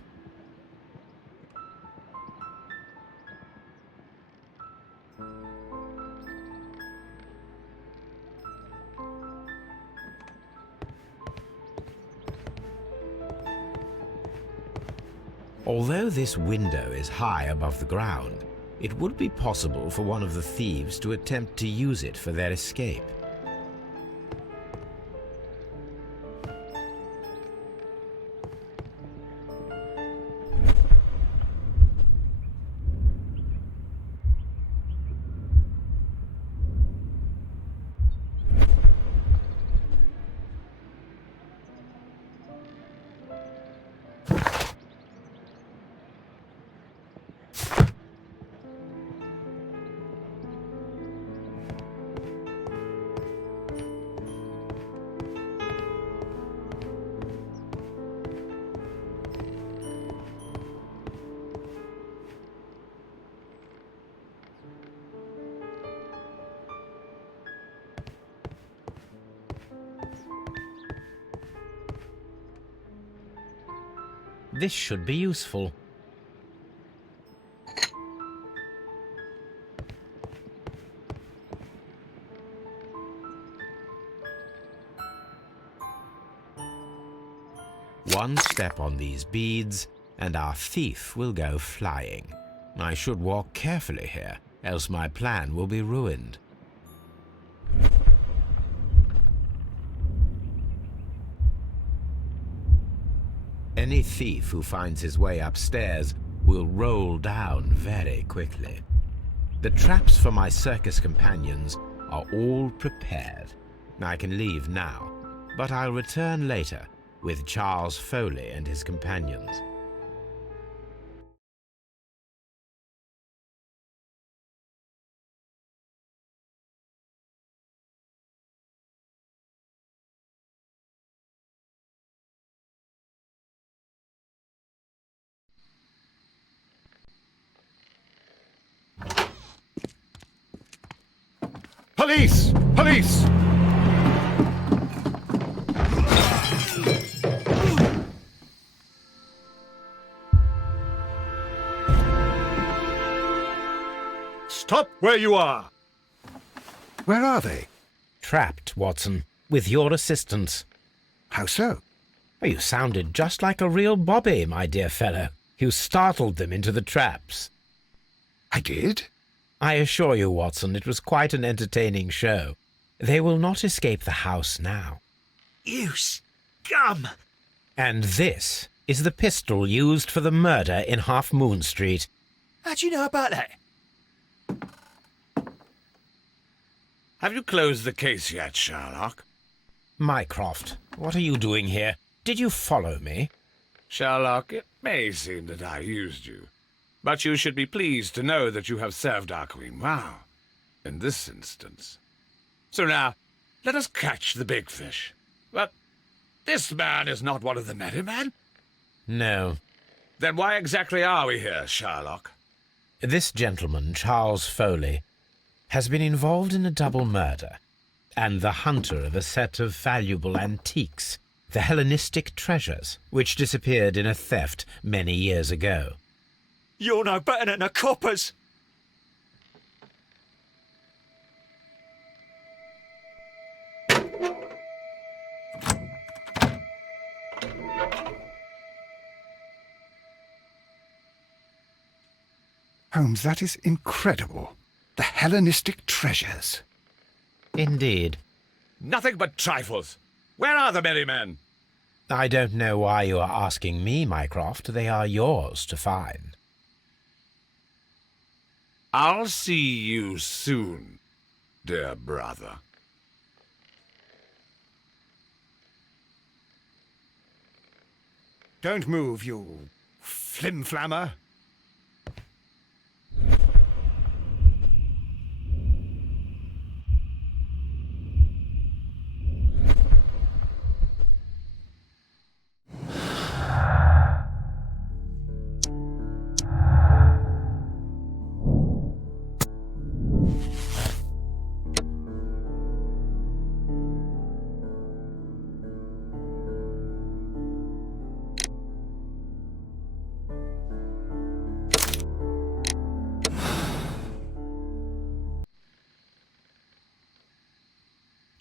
Although this window is high above the ground, it would be possible for one of the thieves to attempt to use it for their escape. This should be useful. One step on these beads, and our thief will go flying. I should walk carefully here, else my plan will be ruined. Any thief who finds his way upstairs will roll down very quickly. The traps for my circus companions are all prepared. I can leave now, but I'll return later with Charles Foley and his companions. Police! Police! Stop where you are! Where are they? Trapped, Watson, with your assistance. How so? You sounded just like a real bobby, my dear fellow. You startled them into the traps. I did? I assure you, Watson, it was quite an entertaining show. They will not escape the house now. You scum! And this is the pistol used for the murder in Half Moon Street. How'd you know about that? Have you closed the case yet, Sherlock? Mycroft, what are you doing here? Did you follow me? Sherlock, it may seem that I used you, but you should be pleased to know that you have served our Queen well, in this instance. So now, let us catch the big fish. But this man is not one of the merry men? No. Then why exactly are we here, Sherlock? This gentleman, Charles Foley, has been involved in a double murder, and the hunter of a set of valuable antiques, the Hellenistic treasures, which disappeared in a theft many years ago. You're no better than the coppers! Holmes, that is incredible. The Hellenistic treasures. Indeed. Nothing but trifles. Where are the merry men? I don't know why you are asking me, Mycroft. They are yours to find. I'll see you soon, dear brother. Don't move, you flim-flammer.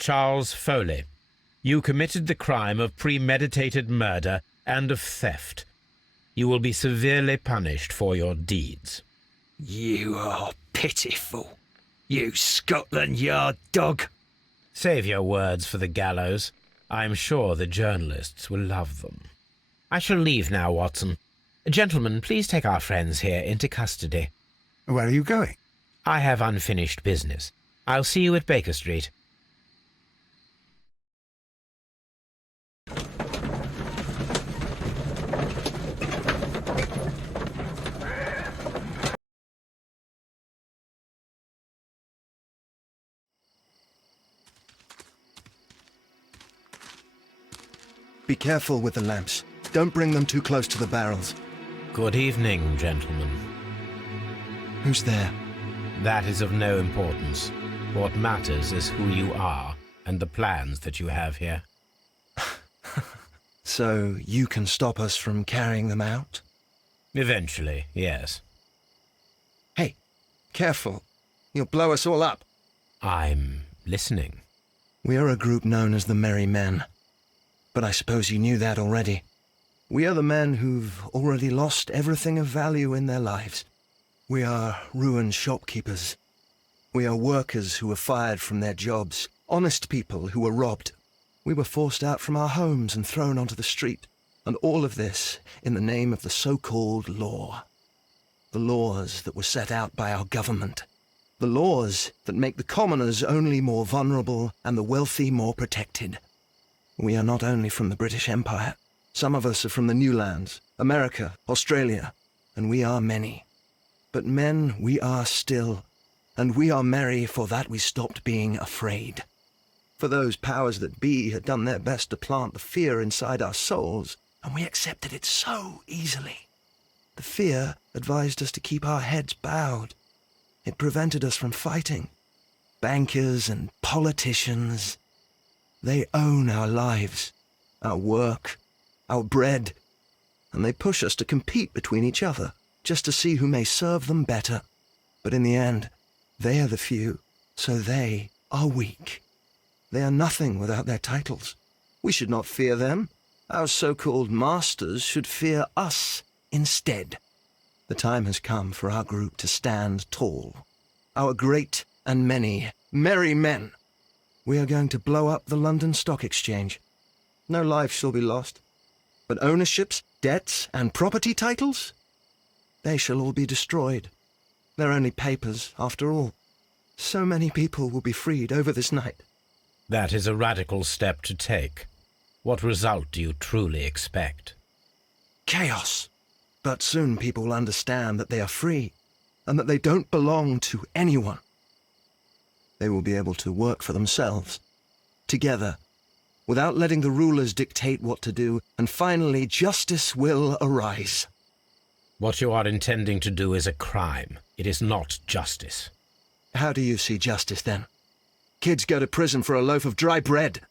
Charles Foley, you committed the crime of premeditated murder and of theft. You will be severely punished for your deeds. You are pitiful, you Scotland Yard dog. Save your words for the gallows. I'm sure the journalists will love them. I shall leave now, Watson. Gentlemen, please take our friends here into custody. Where are you going? I have unfinished business. I'll see you at Baker Street. Be careful with the lamps. Don't bring them too close to the barrels. Good evening, gentlemen. Who's there? That is of no importance. What matters is who you are and the plans that you have here. So you can stop us from carrying them out? Eventually, yes. Hey, careful. You'll blow us all up. I'm listening. We are a group known as the Merry Men. But I suppose you knew that already. We are the men who've already lost everything of value in their lives. We are ruined shopkeepers. We are workers who were fired from their jobs, honest people who were robbed. We were forced out from our homes and thrown onto the street, and all of this in the name of the so-called law. The laws that were set out by our government. The laws that make the commoners only more vulnerable and the wealthy more protected. We are not only from the British Empire. Some of us are from the New Lands, America, Australia, and we are many. But men we are still, and we are merry for that we stopped being afraid. For those powers that be had done their best to plant the fear inside our souls, and we accepted it so easily. The fear advised us to keep our heads bowed. It prevented us from fighting. Bankers and politicians, they own our lives, our work, our bread, and they push us to compete between each other, just to see who may serve them better. But in the end, they are the few, so they are weak. They are nothing without their titles. We should not fear them. Our so-called masters should fear us instead. The time has come for our group to stand tall. Our great and many merry men. We are going to blow up the London Stock Exchange. No life shall be lost. But ownerships, debts, and property titles? They shall all be destroyed. They're only papers, after all. So many people will be freed over this night. That is a radical step to take. What result do you truly expect? Chaos. But soon people will understand that they are free, and that they don't belong to anyone. They will be able to work for themselves, together, without letting the rulers dictate what to do, and finally justice will arise. What you are intending to do is a crime. It is not justice. How do you see justice, then? Kids go to prison for a loaf of dry bread.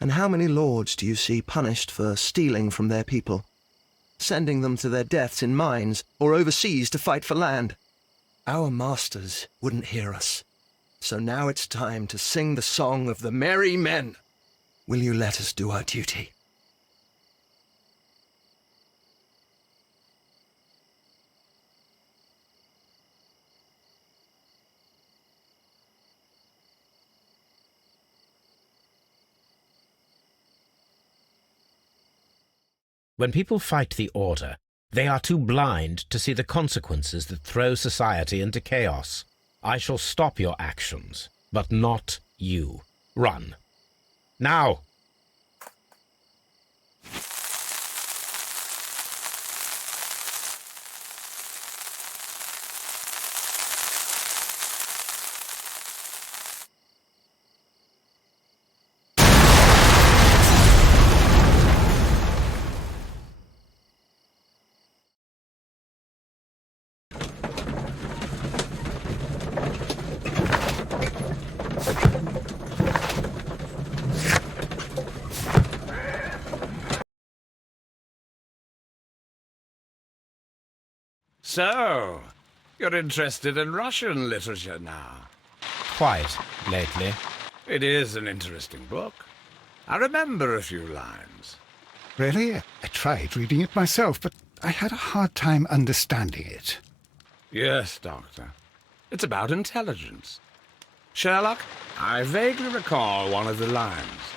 And how many lords do you see punished for stealing from their people, sending them to their deaths in mines or overseas to fight for land? Our masters wouldn't hear us. So now it's time to sing the song of the merry men. Will you let us do our duty? When people fight the order, they are too blind to see the consequences that throw society into chaos. I shall stop your actions, but not you. Run. Now! So, you're interested in Russian literature now? Quite, lately. It is an interesting book. I remember a few lines. Really? I tried reading it myself, but I had a hard time understanding it. Yes, Doctor. It's about intelligence. Sherlock, I vaguely recall one of the lines.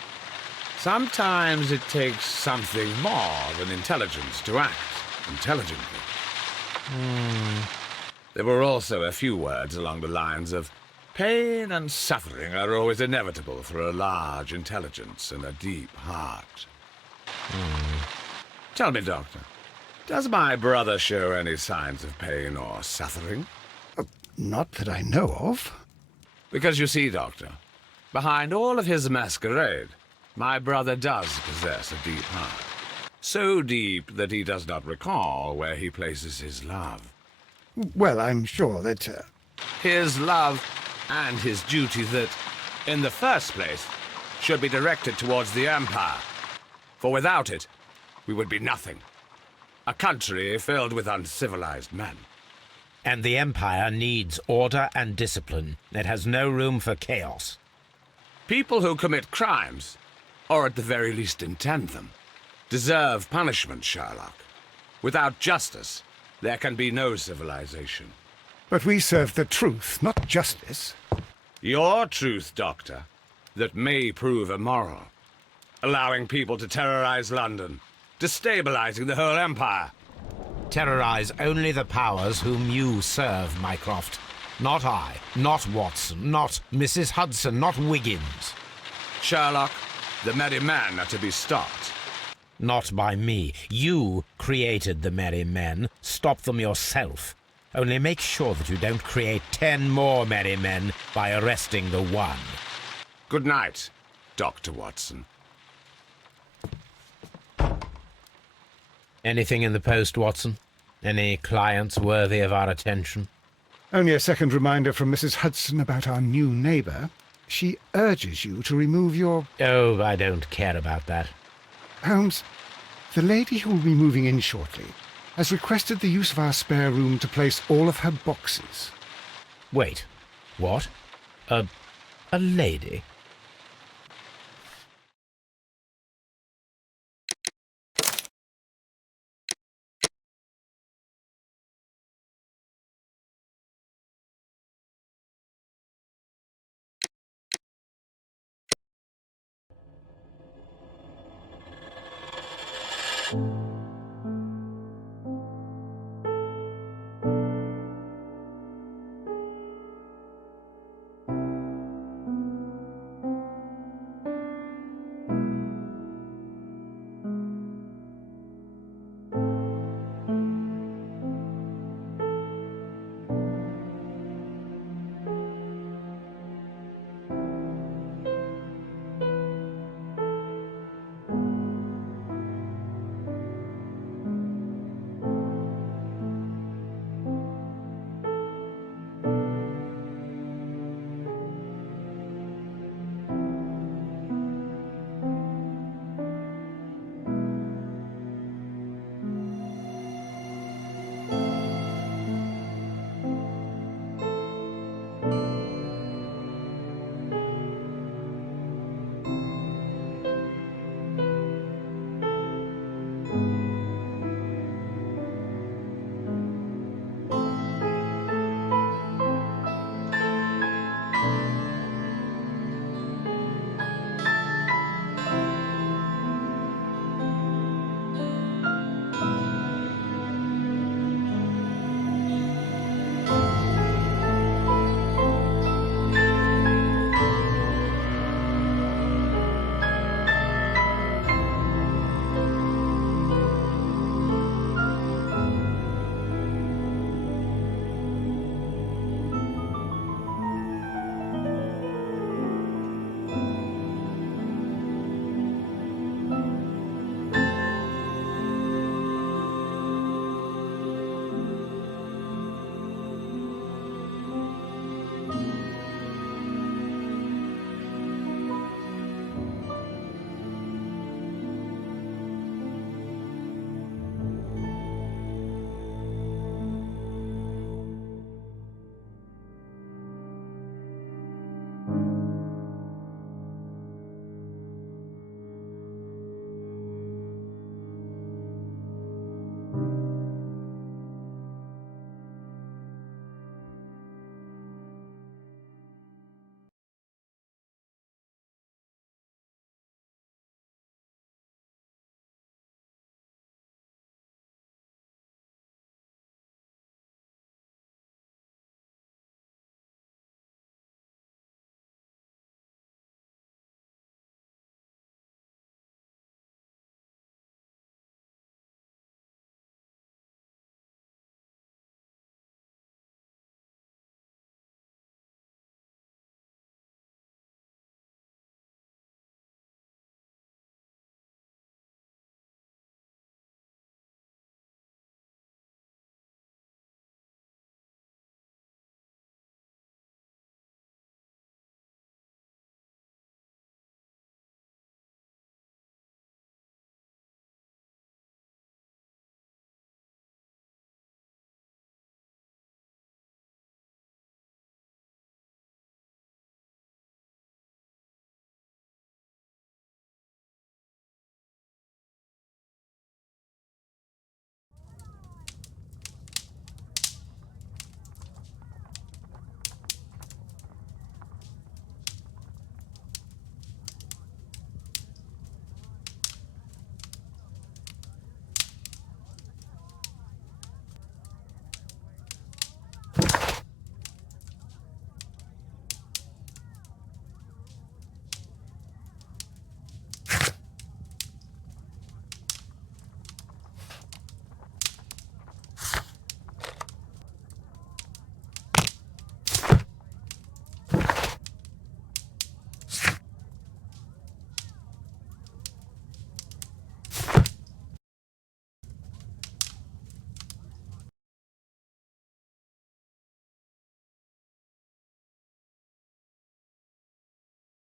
Sometimes it takes something more than intelligence to act intelligently. There were also a few words along the lines of pain and suffering are always inevitable for a large intelligence and a deep heart. Tell me, Doctor, does my brother show any signs of pain or suffering? Not that I know of. Because you see, Doctor, behind all of his masquerade, my brother does possess a deep heart. So deep that he does not recall where he places his love. Well, I'm sure that... His love and his duty that, in the first place, should be directed towards the Empire. For without it, we would be nothing. A country filled with uncivilized men. And the Empire needs order and discipline. It has no room for chaos. People who commit crimes, or at the very least intend them, deserve punishment, Sherlock. Without justice, there can be no civilization. But we serve the truth, not justice. Your truth, Doctor, that may prove immoral. Allowing people to terrorize London, destabilizing the whole empire. Terrorize only the powers whom you serve, Mycroft. Not I, not Watson, not Mrs. Hudson, not Wiggins. Sherlock, the merry men are to be stopped. Not by me. You created the merry men. Stop them yourself. Only make sure that you don't create 10 more merry men by arresting the one. Good night, Dr. Watson. Anything in the post, Watson? Any clients worthy of our attention? Only a second reminder from Mrs. Hudson about our new neighbour. She urges you to remove your... Oh, I don't care about that. Holmes, the lady who will be moving in shortly has requested the use of our spare room to place all of her boxes. Wait, what? A lady?